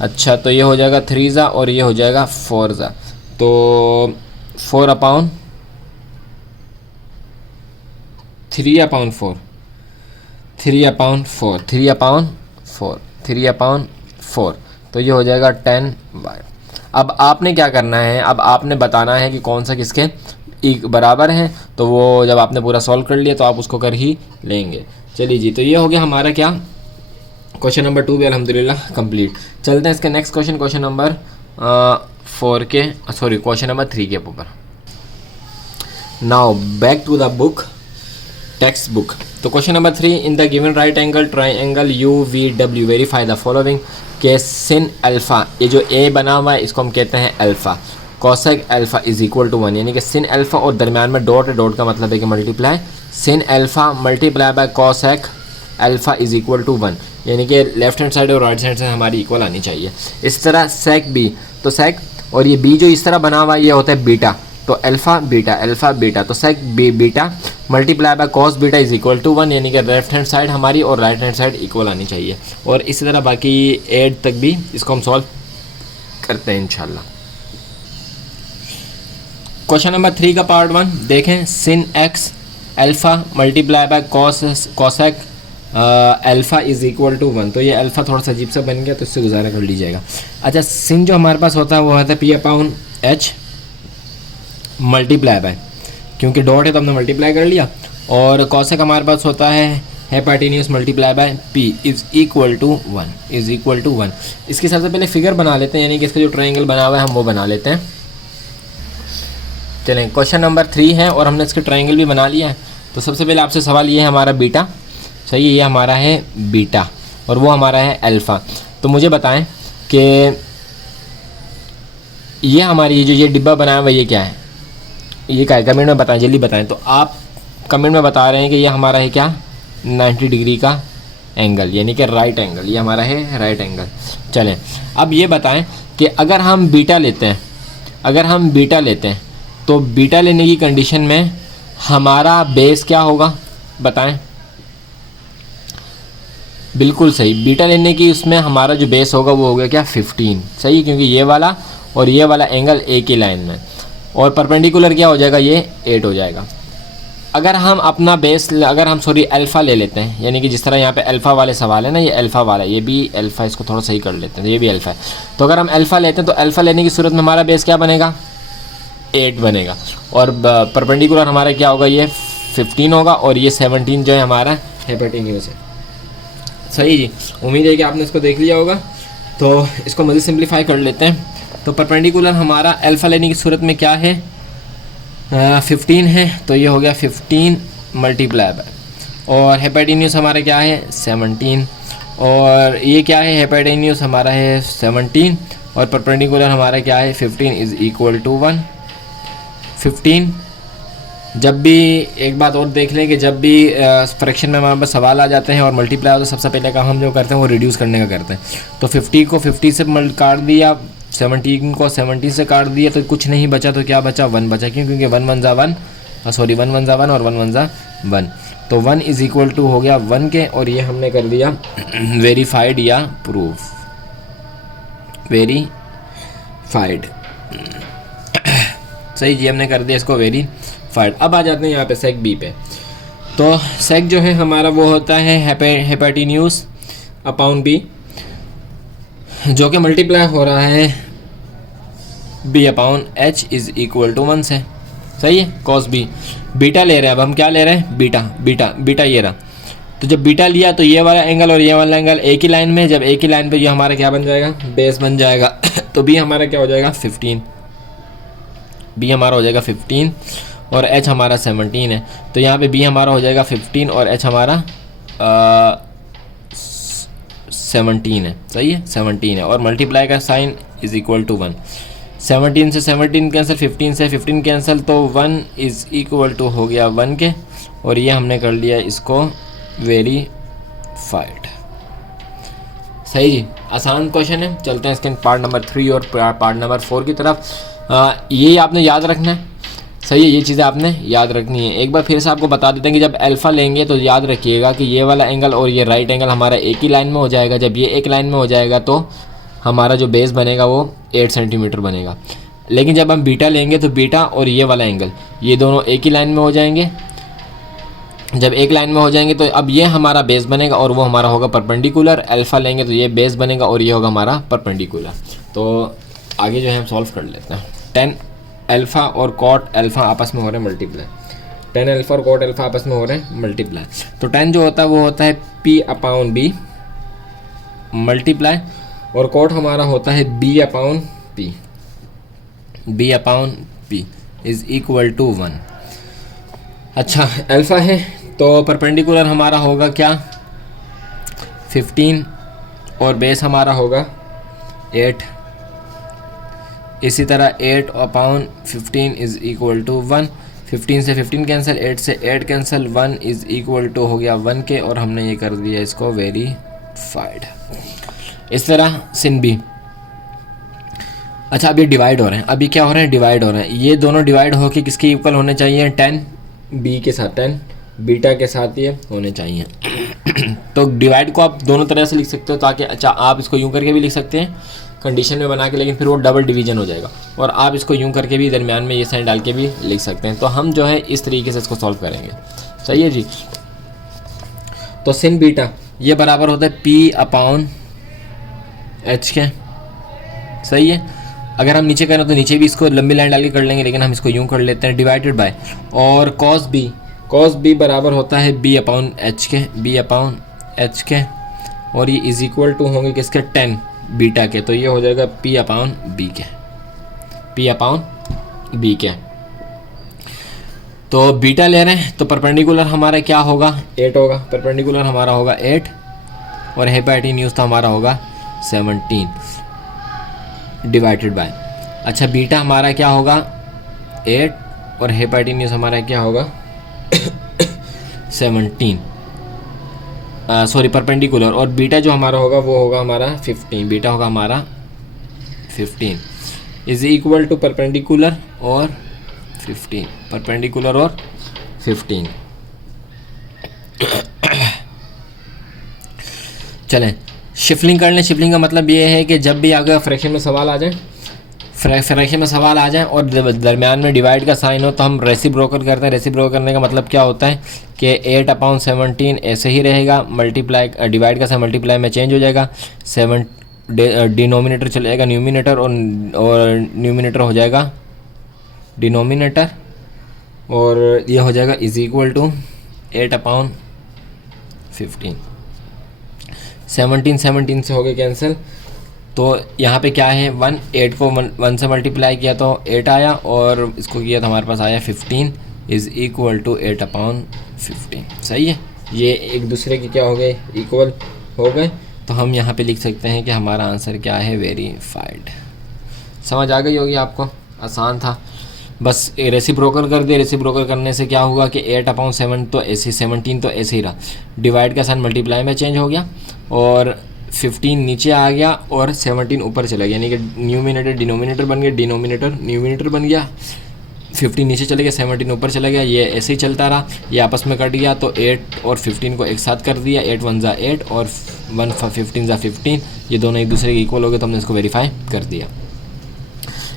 अच्छा, तो ये हो जाएगा 3 ज़ा और ये हो जाएगा 4 ज़ा, तो 3/4 तो ये हो जाएगा 10y। अब आपने क्या करना है, अब आपने बताना है कि कौन सा किसके बराबर है। तो वो जब आपने पूरा सॉल्व कर लिया तो आप उसको कर ही लेंगे। चलिए जी, तो ये हो गया हमारा क्या, क्वेश्चन नंबर 2 भी अल्हम्दुलिल्लाह कंप्लीट। चलते हैं इसके नेक्स्ट क्वेश्चन नंबर 3 के ऊपर। Now back to the book, text book. तो question number 3, in the given right angle triangle UVW verify the following के सिन अल्फ़ा, ये जो ए बना हुआ है इसको हम कहते हैं alpha. Cosec alpha is equal to 1, यानी कि सिन अल्फ़ा और दरम्यान में डॉट है, डॉट का मतलब है कि multiply, sin alpha multiply by cosec alpha is equal to 1, यानी कि लेफ्ट हैंड साइड और राइट हैंड साइड हमारी इक्वल आनी चाहिए। इस तरह सेक बी, तो सेक और ये बी जो इस तरह बना हुआ है ये होता है बीटा, तो अल्फ़ा बीटा, तो sec B beta multiply by cos beta is equal to 1, यानी कि लेफ्ट हैंड साइड हमारी और राइट हैंड साइड इक्वल आनी चाहिए। और इसी तरह बाकी 8 तक भी इसको हम सॉल्व करते हैं इंशाल्लाह। क्वेश्चन नंबर 3 का पार्ट 1 देखें, sin X alpha multiply by cosec alpha is equal to 1। तो ये अल्फ़ा थोड़ा सा अजीब सा बन गया, तो इससे गुजारा कर लीजिएगा। अच्छा, सिन जो हमारे पास होता है वो होता है P upon H multiply by, क्योंकि डॉट है तो हमने मल्टीप्लाई कर लिया, और कॉसेक हमारे पास होता है hypotenuse multiply by P is equal to 1। इसके सबसे पहले फिगर बना लेते हैं, यानी कि इसका जो ट्रायंगल बना हुआ है हम वो बना लेते हैं। चलें, क्वेश्चन नंबर 3 है और हमने इसके ट्रायंगल भी बना लिया है। तो सबसे पहले आपसे सवाल ये है हमारा बीटा, सही है, ये हमारा है बीटा और वो हमारा है अल्फ़ा। तो मुझे बताएं कि ये हमारी ये डिब्बा बनाया हुआ ये क्या है, ये क्या है, कमेंट में बताएं, जल्दी बताएं। तो आप कमेंट में बता रहे हैं कि ये हमारा है क्या, 90 डिग्री का एंगल, यानी कि राइट एंगल, ये हमारा है राइट एंगल। चलें, अब ये बताएं कि अगर हम बीटा लेते हैं, तो बीटा लेने की कंडीशन में हमारा बेस क्या होगा, बताएं। बिल्कुल सही, बीटा लेने की उसमें हमारा जो बेस होगा वो हो गया क्या, 15, सही, क्योंकि ये वाला और ये वाला एंगल एक ही लाइन में, और परपेंडिकुलर क्या हो जाएगा, ये 8 हो जाएगा। अगर हम अपना बेस अल्फ़ा ले लेते हैं, यानी कि जिस तरह यहाँ पे अल्फ़ा वाले सवाल है ना, ये अल्फ़ा वाला, ये भी अल्फ़ा, इसको थोड़ा सही कर लेते हैं, तो ये भी अल्फ़ा है। तो अगर हम अल्फ़ा लेते हैं तो अल्फ़ा लेने की सूरत में हमारा बेस क्या बनेगा, 8 बनेगा, और परपेंडिकुलर हमारा क्या होगा, ये 15 होगा, और ये 17 जो है हमारा हाइपोटेन्यूज है। सही जी, उम्मीद है कि आपने इसको देख लिया होगा। तो इसको मज़ीद सिंप्लीफाई कर लेते हैं। तो परपेंडिकुलर हमारा अल्फ़ा लेने की सूरत में क्या है, 15 है, तो ये हो गया 15 मल्टीप्लाई बाय, और हाइपोटेन्यूज हमारा क्या है 17, और ये क्या है, हाइपोटेन्यूज हमारा है 17, और परपेंडिकुलर हमारा क्या है 15 इज़ इक्वल टू 1। 15, जब भी एक बात और देख लें कि जब भी फ्रैक्शन में हमारे पास सवाल आ जाते हैं और मल्टीप्लाई हो, तो सबसे पहले काम हम जो करते हैं वो रिड्यूस करने का करते हैं। तो 50 को 50 से काट दिया, 17 को 17 से काट दिया, तो कुछ नहीं बचा, तो क्या बचा, 1 बचा। क्यों, क्योंकि 1 1 ज़ा 1 और 1 1 ज़ा 1, तो 1 इज़ इक्वल टू हो गया 1 के, और ये हमने कर दिया वेरीफाइड या प्रूफ, वेरीफाइड। सही जी, हमने कर दिया इसको वेरीफाइड। अब आ जाते हैं यहाँ पे सेक बी पे। तो सेक जो है हमारा वो होता है हाइपोटेन्यूज अपॉन बी, जो कि मल्टीप्लाई हो रहा है B upon H is equal to 1 से, सही है, कॉस बी। बीटा ले रहे हैं, अब हम क्या ले रहे हैं, बीटा ये रहा। तो जब बीटा लिया तो ये वाला एंगल और ये वाला एंगल एक ही लाइन में, जब एक ही लाइन पे ये हमारा क्या बन जाएगा, बेस बन जाएगा। तो बी हमारा क्या हो जाएगा 15, बी हमारा हो जाएगा 15, और एच हमारा 17 है। तो यहाँ पे बी हमारा हो जाएगा 15 और एच हमारा 17 है, सही है, 17 है, और मल्टीप्लाई का साइन इज़ इक्वल टू 1। 17 से 17 कैंसिल, 15 से 15 कैंसिल, तो 1 इज़ इक्वल टू हो गया 1 के, और ये हमने कर लिया इसको वेरीफाइड। सही जी, आसान क्वेश्चन है। चलते हैं इसके पार्ट नंबर 3 और पार्ट नंबर 4 की तरफ। ये आपने याद रखना है, सही है, ये चीज़ें आपने याद रखनी है। एक बार फिर से आपको बता देते हैं कि जब अल्फ़ा लेंगे तो याद रखिएगा कि ये वाला एंगल और ये राइट एंगल हमारा एक ही लाइन में हो जाएगा। जब ये एक लाइन में हो जाएगा तो हमारा जो बेस बनेगा वो 8 सेंटीमीटर बनेगा। लेकिन जब हम बीटा लेंगे तो बीटा और ये वाला एंगल ये दोनों एक ही लाइन में हो जाएंगे। जब एक लाइन में हो जाएंगे तो अब ये हमारा बेस बनेगा और वो हमारा होगा परपेंडिकुलर। अल्फ़ा लेंगे तो ये बेस बनेगा और ये होगा हमारा परपेंडिकुलर। तो आगे जो है हम सॉल्व कर लेते हैं। 10 अल्फ़ा और कॉट अल्फ़ा आपस में हो रहे हैं मल्टीप्लाई। 10 अल्फ़ा और कॉट अल्फ़ा आपस में हो रहे हैं मल्टीप्लाई। तो 10 जो होता है वो होता है P अपॉन B मल्टीप्लाई, और कॉट हमारा होता है B upon P। B upon P is equal to 1। अच्छा, अल्फ़ा है तो परपेंडिकुलर हमारा होगा क्या 15 और बेस हमारा होगा 8। इसी तरह 8 अपॉन 15 इज़ इक्वल टू 1। 15 से 15 कैंसिल, 8 से 8 कैंसिल, 1 इज़ इक्वल टू हो गया 1 के, और हमने ये कर दिया इसको वेरीफाइड। इस तरह सिन बी। अच्छा, अब ये डिवाइड हो रहे हैं। अभी क्या हो रहे हैं, डिवाइड हो रहे हैं। ये दोनों डिवाइड होके किसके इक्वल होने चाहिए, 10 बी के साथ, 10 बीटा के साथ ये होने चाहिए। तो डिवाइड को आप दोनों तरह से लिख सकते हो, ताकि अच्छा आप इसको यूं करके भी लिख सकते हैं कंडीशन में बना के, लेकिन फिर वो डबल डिवीजन हो जाएगा। और आप इसको यूं करके भी दरमियान में ये साइन डाल के भी लिख सकते हैं। तो हम जो है इस तरीके से इसको सॉल्व करेंगे। सही है जी। तो सिन बीटा ये बराबर होता है पी अपॉन एच के। सही है। अगर हम नीचे करें तो नीचे भी इसको लंबी लाइन डाल के कर लेंगे, लेकिन हम इसको यूं कर लेते हैं डिवाइडेड बाय, और कॉस बी बराबर होता है बी अपॉन एच के, बी अपॉन एच के, और ये इज इक्वल टू होंगे किसके, 10 बीटा के। तो ये हो जाएगा पी अपॉन बी के, पी अपॉन बी के। तो बीटा ले रहे हैं तो परपेंडिकुलर हमारा क्या होगा, 8 होगा। परपेंडिकुलर हमारा होगा 8 और हाइपोटेन्यूज तो हमारा होगा 17 डिवाइडेड बाय, अच्छा बीटा हमारा क्या होगा 8 और हाइपोटेन्यूज हमारा क्या होगा 17, सॉरी परपेंडिकुलर, और बीटा जो हमारा होगा वो होगा हमारा 15, बीटा होगा हमारा 15 इज इक्वल टू परपेंडिकुलर और 15, परपेंडिकुलर और 15। चलें शिफ्लिंग कर लें। शिफ्लिंग का मतलब ये है कि जब भी अगर फ्रैक्शन में सवाल आ जाए, फ्रैक्शन में सवाल आ जाए और दरमियान में डिवाइड का साइन हो तो हम रेसिप्रोकल करते हैं। रेसिप्रोकल करने का मतलब क्या होता है कि 8 अपॉन 17 ऐसे ही रहेगा, मल्टीप्लाई डिवाइड का साइन मल्टीप्लाई में चेंज हो जाएगा, 7 डिनोमिनेटर चले जाएगा न्यूमिनेटर, और न्यूमिनेटर हो जाएगा डिनोमिनेटर, और ये हो जाएगा इज इक्वल टू 8 अपॉन 15। 17 से हो गए कैंसिल। तो यहाँ पे क्या है 1, 8 को 1 से मल्टीप्लाई किया तो 8 आया, और इसको किया तो हमारे पास आया 15 इज़ इक्वल टू 8 अपॉन 15। सही है, ये एक दूसरे के क्या हो गए, इक्वल हो गए। तो हम यहाँ पे लिख सकते हैं कि हमारा आंसर क्या है, वेरीफाइड। समझ आ गई होगी आपको, आसान था, बस रेसिप्रोकल कर दे। रेसिप्रोकल करने से क्या हुआ कि 8 अपॉन 7 तो ऐसे, 17 तो ऐसे ही रहा, डिवाइड का साइन मल्टीप्लाई में चेंज हो गया, और 15 नीचे आ गया और 17 ऊपर चला गया, यानी कि न्यूमिनेटर डिनोमिनेटर बन गया, डिनोमिनेटर न्यूमिनेटर बन गया, 15 नीचे चले गया, 17 ऊपर चला गया। ये ऐसे ही चलता रहा, ये आपस में कट गया तो 8 और 15 को एक साथ कर दिया, 8 1 ज़ा 8 और 1 15 ज़ा 15, ये दोनों एक दूसरे के इक्वल हो गए, तो हमने इसको वेरीफाई कर दिया।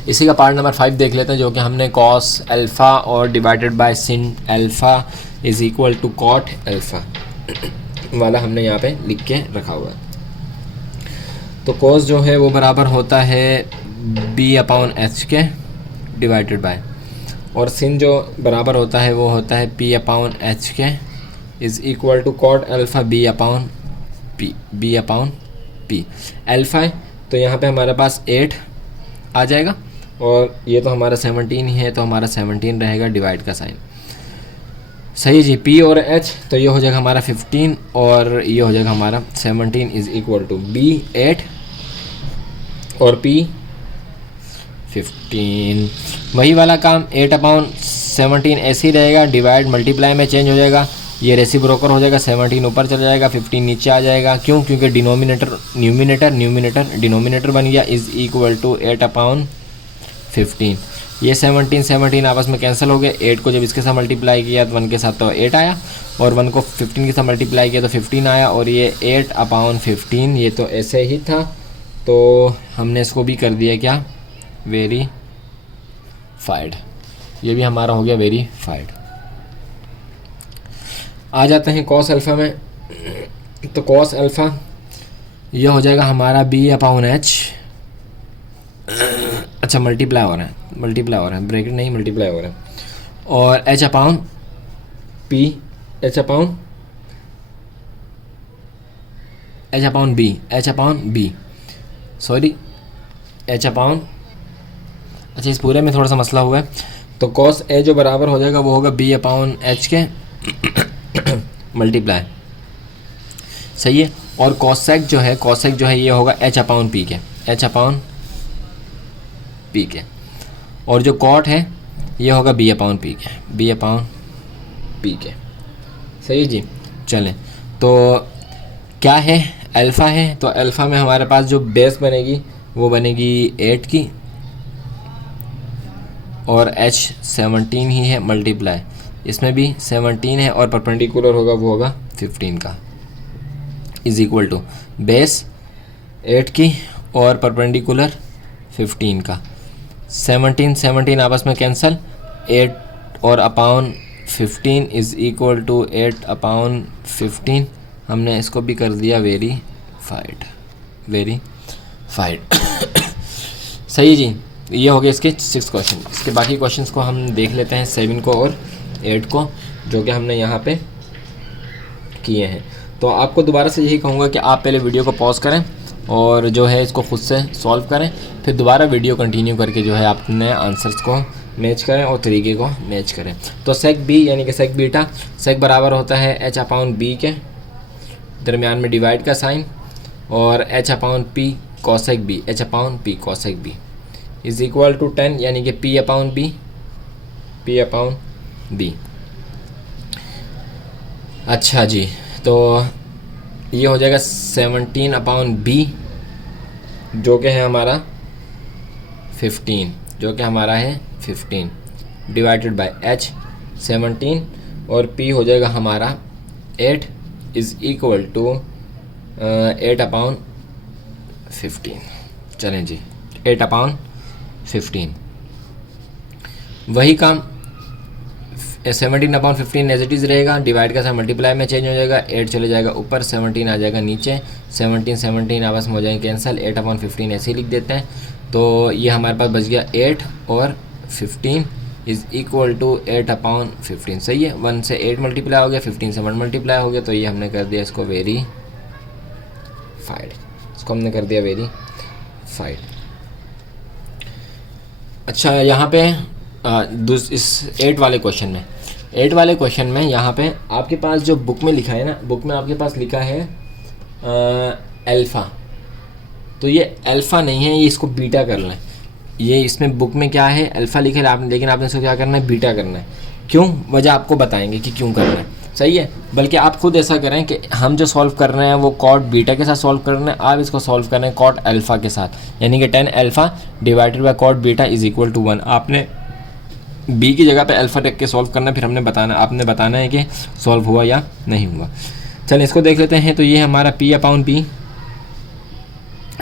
इसी का पार्ट नंबर 5 देख लेते हैं, जो कि हमने कॉस अल्फ़ा और divided by sin alpha is equal to cot alpha वाला हमने यहाँ पे लिख के रखा हुआ है। तो कॉस जो है वो बराबर होता है बी अपॉन एच के डिवाइडेड बाय, और सिन जो बराबर होता है वो होता है पी अपॉन एच के is equal to cot alpha B upon P, B upon P. Alpha तो यहाँ पे हमारे पास 8 आ जाएगा, और ये तो हमारा 17 ही है, तो हमारा 17 रहेगा डिवाइड का साइन। सही जी, पी और एच तो ये हो जाएगा हमारा 15 और ये हो जाएगा हमारा 17 इज़ इक्वल टू बी 8 और पी 15। वही वाला काम, 8 अपॉन 17 ऐसे ही रहेगा, डिवाइड मल्टीप्लाई में चेंज हो जाएगा, ये रेसिप्रोकल हो जाएगा, 17 ऊपर चला जाएगा, 15 नीचे आ जाएगा। क्यों? क्योंकि डिनोमिनेटर न्यूमिनेटर, न्यूमिनेटर डिनोमिनेटर बन गया, इज़ इक्वल टू 8 अपॉन 15। ये 17 आपस में कैंसिल हो गए, 8 को जब इसके साथ मल्टीप्लाई किया तो 1 के साथ तो 8 आया, और 1 को 15 के साथ मल्टीप्लाई किया तो 15 आया, और ये 8 अपॉन 15 ये तो ऐसे ही था, तो हमने इसको भी कर दिया क्या, वेरीफाइड। ये भी हमारा हो गया वेरीफाइड। आ जाते हैं कॉस अल्फ़ा में। तो कॉस अल्फ़ा ये हो जाएगा हमारा बी अपॉन एच, अच्छा मल्टीप्लाई हो रहा है, ब्रैकेट नहीं मल्टीप्लाई हो रहा है, और H upon P, H upon B, sorry H upon, अच्छा इस पूरे में थोड़ा सा मसला हुआ है। तो कॉस ए जो बराबर हो जाएगा वो होगा बी अपॉन एच के मल्टीप्लाई, सही है, और कॉसेक जो है ये होगा एच अपॉन पी के, एच अपॉन पी के, और जो कॉट है ये होगा बी अपॉन पी के, बी अपॉन पी के। सही जी। चलें, तो क्या है, अल्फ़ा है, तो अल्फ़ा में हमारे पास जो बेस बनेगी वो बनेगी 8 की, और एच 17 ही है, मल्टीप्लाई इसमें भी 17 है, और परपेंडिकुलर होगा वो होगा 15 का, इज़ इक्वल टू बेस 8 की और परपेंडिकुलर 15 का। 17 आपस में कैंसिल, 8 और अपॉन 15 इज़ इक्वल टू 8/15। हमने इसको भी कर दिया वेरीफाइड। सही जी, ये हो गए इसके 6 क्वेश्चन। इसके बाकी क्वेश्चंस को हम देख लेते हैं 7 को और 8 को, जो कि हमने यहाँ पे किए हैं। तो आपको दोबारा से यही कहूँगा कि आप पहले वीडियो को पॉज करें और जो है इसको ख़ुद से सॉल्व करें, फिर दोबारा वीडियो कंटिन्यू करके जो है अपने आंसर्स को मैच करें और तरीके को मैच करें। तो सेक बी यानी कि सेक बीटा, सेक बराबर होता है h/b के, दरमियान में डिवाइड का साइन, और h/p cosec B, h/p cosec B is equal to 10 यानी कि p/b। अच्छा जी, तो ये हो जाएगा 17/b, जो कि है हमारा 15, डिवाइडेड बाय h 17, और p हो जाएगा हमारा 8 इज़ इक्वल टू 8/15। चलें जी, 8/15। वही काम 17/15 एज इट इज़ रहेगा, डिवाइड का साइन मल्टीप्लाई में चेंज हो जाएगा, 8 चले जाएगा ऊपर, 17 आ जाएगा नीचे, 17 आपस में हो जाएंगे कैंसिल, 8/15 ऐसे ही लिख देते हैं। तो ये हमारे पास बच गया 8 और 15 इज़ इक्वल टू 8/15। सही है, 1 से 8 मल्टीप्लाई हो गया, 15 से 1 मल्टीप्लाई हो गया, तो ये हमने कर दिया इसको वेरीफाइड। अच्छा, यहाँ पे इस 8 वाले क्वेश्चन में यहाँ पे आपके पास जो बुक में लिखा है ना, बुक में आपके पास लिखा है अल्फ़ा, तो ये अल्फ़ा नहीं है, ये इसको बीटा कर लें। ये इसमें बुक में क्या है, अल्फ़ा लिखा है आपने, लेकिन आपने इसको क्या करना है, बीटा करना है। क्यों, वजह आपको बताएंगे कि क्यों करना है। सही है, बल्कि आप खुद ऐसा करें कि हम जो सॉल्व कर रहे हैं वो कॉट बीटा के साथ सॉल्व कर रहे हैं, आप इसको सॉल्व कर रहे हैं कॉट अल्फ़ा के साथ, यानी कि 10 alpha divided by cot beta is equal to 1। आपने बी की जगह पे अल्फ़ा रख के सॉल्व करना है, फिर आपने बताना है कि सॉल्व हुआ या नहीं हुआ। चलिए इसको देख लेते हैं। तो ये हमारा p/p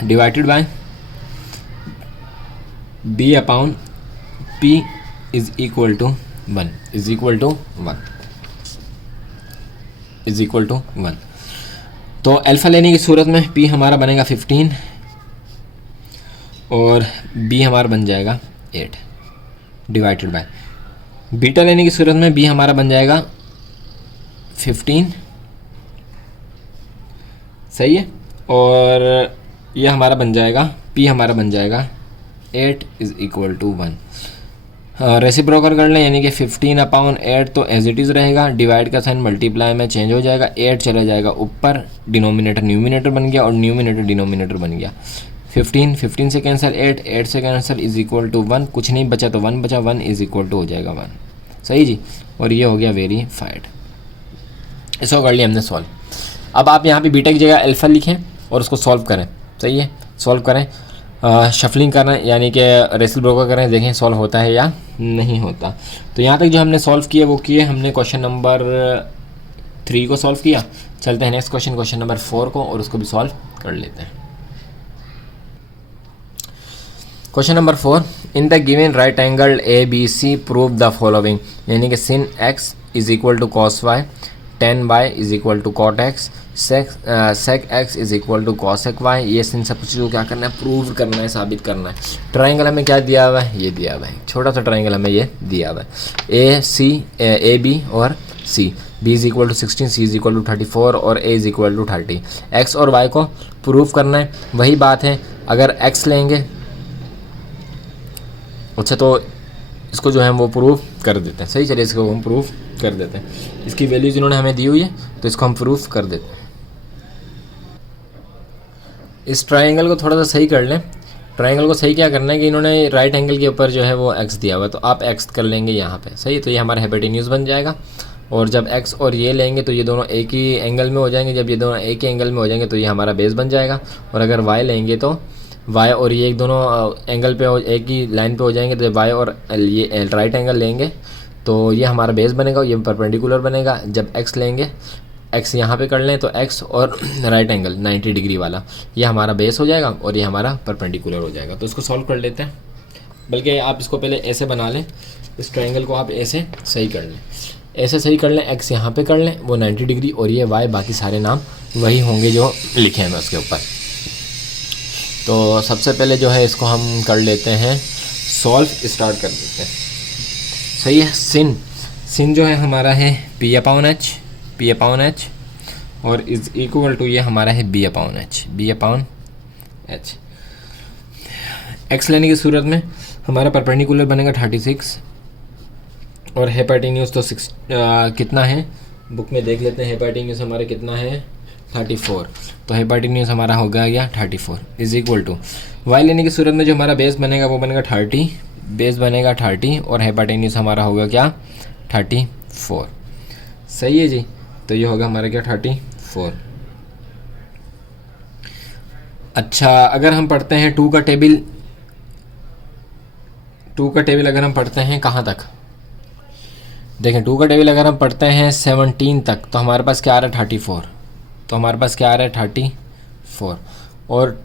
divided by b/p is equal to 1। तो अल्फ़ा लेने की सूरत में p हमारा बनेगा 15 और b हमारा बन जाएगा 8 डिवाइडेड बाय, बीटा लेने की सूरत में b हमारा बन जाएगा 15। सही है, और ये हमारा बन जाएगा p हमारा बन जाएगा 8 इज़ इक्वल टू 1। रेसिप्रोकल कर लें, यानी कि 15/8 तो एज इट इज़ रहेगा, डिवाइड का साइन मल्टीप्लाई में चेंज हो जाएगा, 8 चला जाएगा ऊपर, डिनोमिनेटर न्यूमिनेटर बन गया और न्यूमिनेटर डिनोमिनेटर बन गया। 15 से कैंसिल, 8 से कैंसिल इज़ इक्वल टू 1, कुछ नहीं बचा तो 1 बचा, 1 इज़ इक्वल टू हो जाएगा 1। सही जी, और ये हो गया वेरीफाइड। इसको कर लिया हमने सॉल्व। अब आप यहाँ पे बीटा की जगह अल्फ़ा लिखें और उसको सॉल्व करें। सही है, सॉल्व करें, शफलिंग करें, यानी कि रेसिप्रोकल करें, देखें सॉल्व होता है या नहीं होता। तो यहाँ तक जो हमने सॉल्व किया वो किए हमने क्वेश्चन नंबर 3 को सॉल्व किया। चलते हैं नेक्स्ट क्वेश्चन नंबर 4 को, और उसको भी सॉल्व कर लेते हैं। Question number 4, in the given right angle ABC prove the following, यानी कि sin x is equal to cos y, tan y is equal to cot x, sec x is equal to cosec y। ये इन सब चीज़ों को क्या करना है, prove करना है, साबित करना है। ट्राइंगल हमें क्या दिया हुआ है, ये दिया हुआ है, छोटा सा ट्राइंगल हमें ये दिया हुआ है, A B और C, B is equal to 16, C is equal to 34 और A is equal to 30। x और y को प्रूव करना है। वही बात है, अगर x लेंगे, अच्छा तो इसको जो है वो प्रूफ कर देते हैं। सही, चलिए इसको हम प्रूफ कर देते हैं। इसकी वैल्यूज इन्होंने हमें दी हुई है, तो इसको हम प्रूफ कर देते हैं। इस ट्रायंगल को थोड़ा सा सही कर लें। ट्रायंगल को सही क्या करना है कि इन्होंने राइट एंगल के ऊपर जो है वो x दिया हुआ है, तो आप x कर लेंगे यहाँ पे। सही, तो ये हमारा हाइपोटेन्यूज बन जाएगा, और जब x और ये लेंगे तो ये दोनों एक ही एंगल में हो जाएंगे। जब ये दोनों एक ही एंगल में हो जाएंगे तो ये हमारा बेस बन जाएगा। और अगर y लेंगे तो y और ये एक दोनों एंगल पे एक ही लाइन पे हो जाएंगे। तो जब y और ये राइट एंगल लेंगे तो ये हमारा बेस बनेगा, ये परपेंडिकुलर बनेगा। जब x लेंगे, x यहाँ पे कर लें तो x और राइट एंगल 90 डिग्री वाला, ये हमारा बेस हो जाएगा और ये हमारा परपेंडिकुलर हो जाएगा। तो इसको सॉल्व कर लेते हैं, बल्कि आप इसको पहले ऐसे बना लें, इस ट्रायंगल को आप ऐसे सही कर लें। ऐसे सही कर लें, एक्स यहाँ पे कर लें वो 90 डिग्री, और ये वाई, बाकी सारे नाम वही होंगे जो लिखे हैं उसके ऊपर। तो सबसे पहले जो है इसको हम कर लेते हैं सॉल्व, स्टार्ट कर देते हैं। सही है। सिन जो है हमारा है पी अपॉन एच और इज़ इक्वल टू ये हमारा है बी अपॉन एच। एक्स लेने की सूरत में हमारा परपेंडिकुलर बनेगा 36 और हेपाइटेन्यूज तो कितना है, बुक में देख लेते हैं। हेपाइटेन्यूज हमारा कितना है 34, तो हेपाइटेन्यूज हमारा हो गया 34 इज़ इक्वल टू वाई लेने की सूरत में जो हमारा बेस बनेगा वो बनेगा 30 और हेपाइटेन्यूज हमारा होगा क्या 34। सही है जी। तो ये होगा हमारा क्या 34। अच्छा, अगर हम पढ़ते हैं टू का टेबल अगर हम पढ़ते हैं कहाँ तक, देखें टू का टेबल अगर हम पढ़ते हैं 17 तक, तो हमारे पास क्या आ रहा है 34, तो हमारे पास क्या आ रहा है 34। और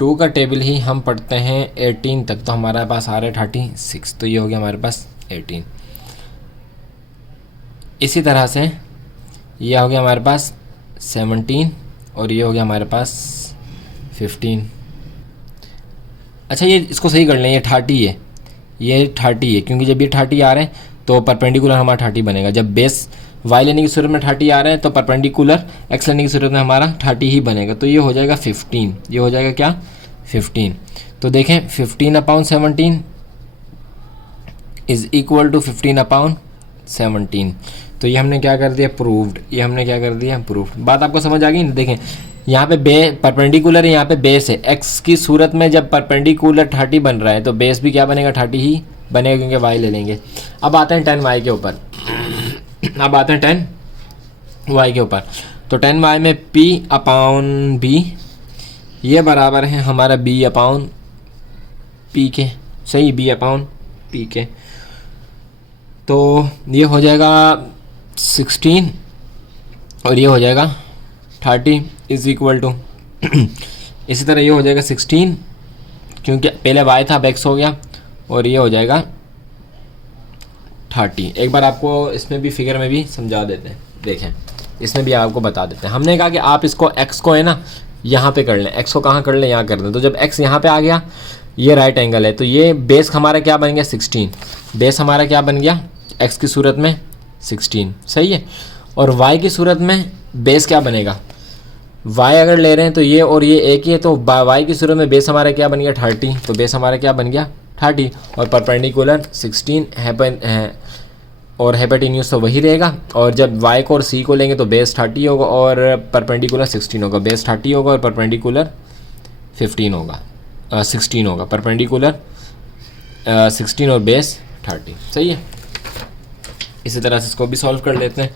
टू का टेबल ही हम पढ़ते हैं 18 तक, तो हमारे पास आ रहा है 36, तो ये हो गया हमारे पास 18। इसी तरह से ये हो गया हमारे पास 17 और ये हो गया हमारे पास 15। अच्छा, ये इसको सही कर लें, ये 30 है, ये 30 है, क्योंकि जब ये 30 आ रहे हैं तो परपेंडिकुलर हमारा 30 बनेगा। जब बेस वाई लेने की सूरत में 30 आ रहे हैं तो परपेंडिकुलर एक्स लेने की सूरत में हमारा 30 ही बनेगा, तो ये हो जाएगा 15। ये हो जाएगा क्या 15। तो देखें 15 अपॉन 17 इज़ इक्वल टू 15 अपॉन 17। तो ये हमने क्या कर दिया प्रूव्ड, ये हमने क्या कर दिया प्रूव्ड। बात आपको समझ आ गई ना। देखें यहाँ पे परपेंडिकुलर है, यहाँ पे बेस है। एक्स की सूरत में जब परपेंडिकुलर 30 बन रहा है तो बेस भी क्या बनेगा 30 ही बनेगा, क्योंकि वाई ले लेंगे। अब आते हैं 10 वाई के ऊपर। अब आते हैं 10 वाई के ऊपर। तो 10 वाई में पी अपॉन बी ये बराबर है हमारा बी अपॉन पी के। सही, बी अपॉन पी के। तो ये हो जाएगा 16 और ये हो जाएगा 30 इज़ इक्वल टू इसी तरह ये हो जाएगा 16, क्योंकि पहले वाई था अब एक्स हो गया, और ये हो जाएगा 30। एक बार आपको इसमें भी फिगर में भी समझा देते हैं। देखें इसमें भी आपको बता देते हैं। हमने कहा कि आप इसको एक्स को है ना यहाँ पे कर लें, एक्स को कहाँ कर लें, यहाँ कर दें। तो जब एक्स यहाँ पे आ गया, ये राइट एंगल है, तो ये बेस हमारा क्या बन गया 16। बेस हमारा क्या बन गया एक्स की सूरत में 16। सही है। और वाई की सूरत में बेस क्या बनेगा, वाई अगर ले रहे हैं तो ये और ये एक ही है, तो वाई की सूरत में बेस हमारा क्या बन गया 30। तो बेस हमारा क्या बन गया 30 और परपेंडिकुलर 16 है और हेपाइटेन्यूज तो वही रहेगा। और जब वाई को और सी को लेंगे तो बेस 30 होगा और परपेंडिकुलर 16 होगा। बेस 30 होगा और परपेंडिकुलर 16 होगा। परपेंडिकुलर 16 और बेस 30। सही है। इसी तरह से इसको भी सॉल्व कर लेते हैं।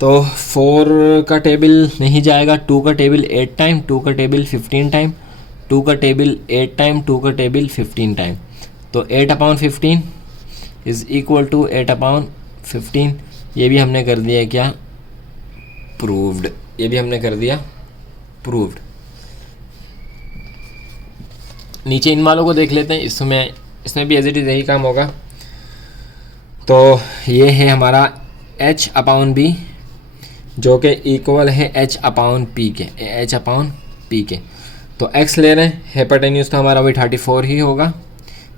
तो 4 का टेबल नहीं जाएगा, 2 का टेबल 8 टाइम, 2 का टेबल 15 टाइम, 2 का टेबल 8 टाइम, 2 का टेबल 15 टाइम। तो 8 अपॉन 15 इज़ इक्वल टू 8 अपॉन 15। ये भी हमने कर दिया क्या प्रूव्ड। ये भी हमने कर दिया प्रूव्ड। नीचे इन वालों को देख लेते हैं। इसमें भी एज इट इज़ यही काम होगा। तो ये है हमारा h अपॉन बी जो कि इक्वल है h अपॉन पी के। तो x ले रहे हैं, हेपाइटेन्यूज तो हमारा वही 34 ही होगा,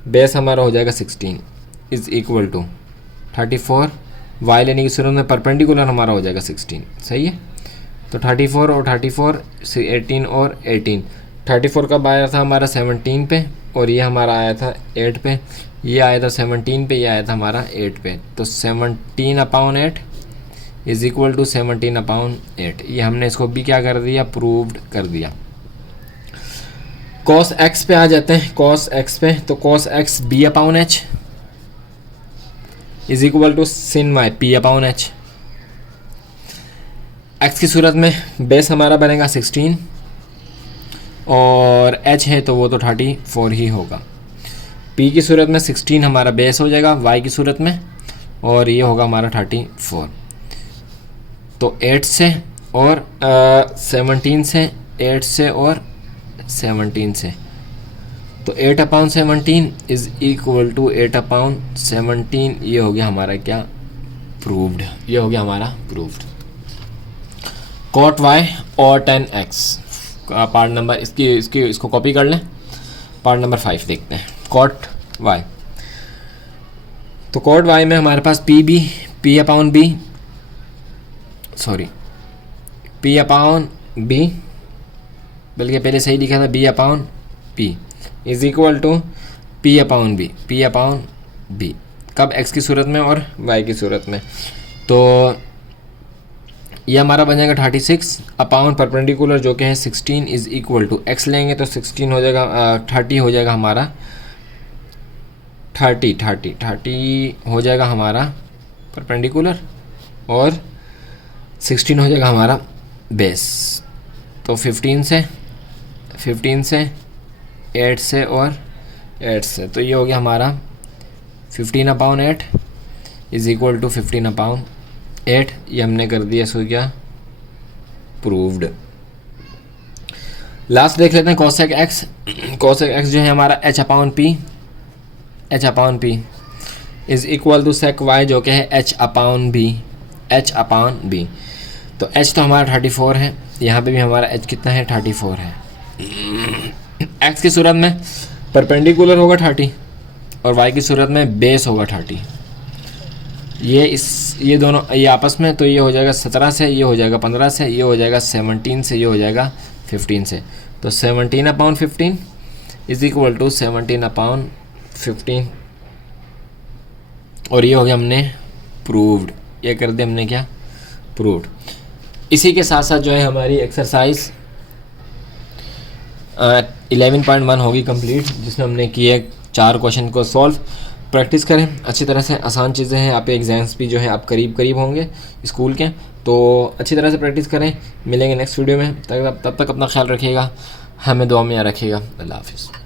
बेस हमारा हो जाएगा 16 इज़ इक्वल टू 34। y लेने की सूरत में परपेंडिकुलर हमारा हो जाएगा 16। सही है। तो 34 और 34 18 और 18। 34 कब आया था हमारा 17 पे और ये हमारा आया था 8 पे। ये आया था 17 पे, ये आया था हमारा 8 पे। तो 17 अपॉन 8 इज़ इक्वल टू 17 अपॉन 8। ये हमने इसको भी क्या कर दिया प्रूव्ड कर दिया। cos x पे आ जाते हैं। cos x पे तो cos x b upon h is equal to sin y p upon h। x की सूरत में बेस हमारा बनेगा 16 और h है तो वो तो 34 ही होगा। p की सूरत में 16 हमारा बेस हो जाएगा y की सूरत में, और ये होगा हमारा 34। तो 8 से और 17 से, 8 से और 17 से तो 8/17 इज़ इक्वल टू 8/17, ये हो गया हमारा क्या, प्रूव्ड, ये हो गया हमारा प्रूव्ड। cot y और tan x का पार्ट नंबर, इसको कॉपी कर लें, पार्ट नंबर 5 देखते हैं। cot y, तो cot y में हमारे पास p अपॉन b, बल्कि पहले सही लिखा था b upon p is equal to p upon b, कब x की सूरत में और y की सूरत में। तो ये हमारा बन जाएगा 36 अपॉन परपेंडिकुलर जो कि है 16 इज़ इक्वल टू x लेंगे तो 16 हो जाएगा, 30 हो जाएगा हमारा, 30 हो जाएगा हमारा परपेंडिकुलर और 16 हो जाएगा हमारा बेस। तो 15 से 8 से और 8 से, तो ये हो गया हमारा 15/8 इज़ इक्वल टू 15/8, ये हमने कर दिया, सो क्या, प्रूव्ड। लास्ट देख लेते हैं cosec x। cosec x जो है हमारा h upon p is equal to sec y जो कि है h अपॉन b। तो h तो हमारा 34 है, यहाँ पे भी हमारा h कितना है, 34 है। x की सूरत में परपेंडिकुलर होगा 30 और y की सूरत में बेस होगा 30। ये दोनों ये आपस में, तो ये हो जाएगा 17 से, ये हो जाएगा 15 से, ये हो जाएगा 17 से, ये हो जाएगा 15 से। तो 17/15 इज इक्वल टू 17/15, और ये हो गया हमने प्रूव्ड, ये कर दिया हमने क्या, प्रूव्ड। इसी के साथ साथ जो है हमारी एक्सरसाइज 11.1 होगी कंप्लीट, जिसमें हमने किए 4 क्वेश्चन को सॉल्व। प्रैक्टिस करें अच्छी तरह से, आसान चीज़ें हैं, आपके एग्ज़ाम्स भी जो है आप करीब होंगे स्कूल के, तो अच्छी तरह से प्रैक्टिस करें। मिलेंगे नेक्स्ट वीडियो में, तब तक अपना ख्याल रखिएगा, हमें दुआ में याद रखिएगा। अल्लाह हाफ़िज़।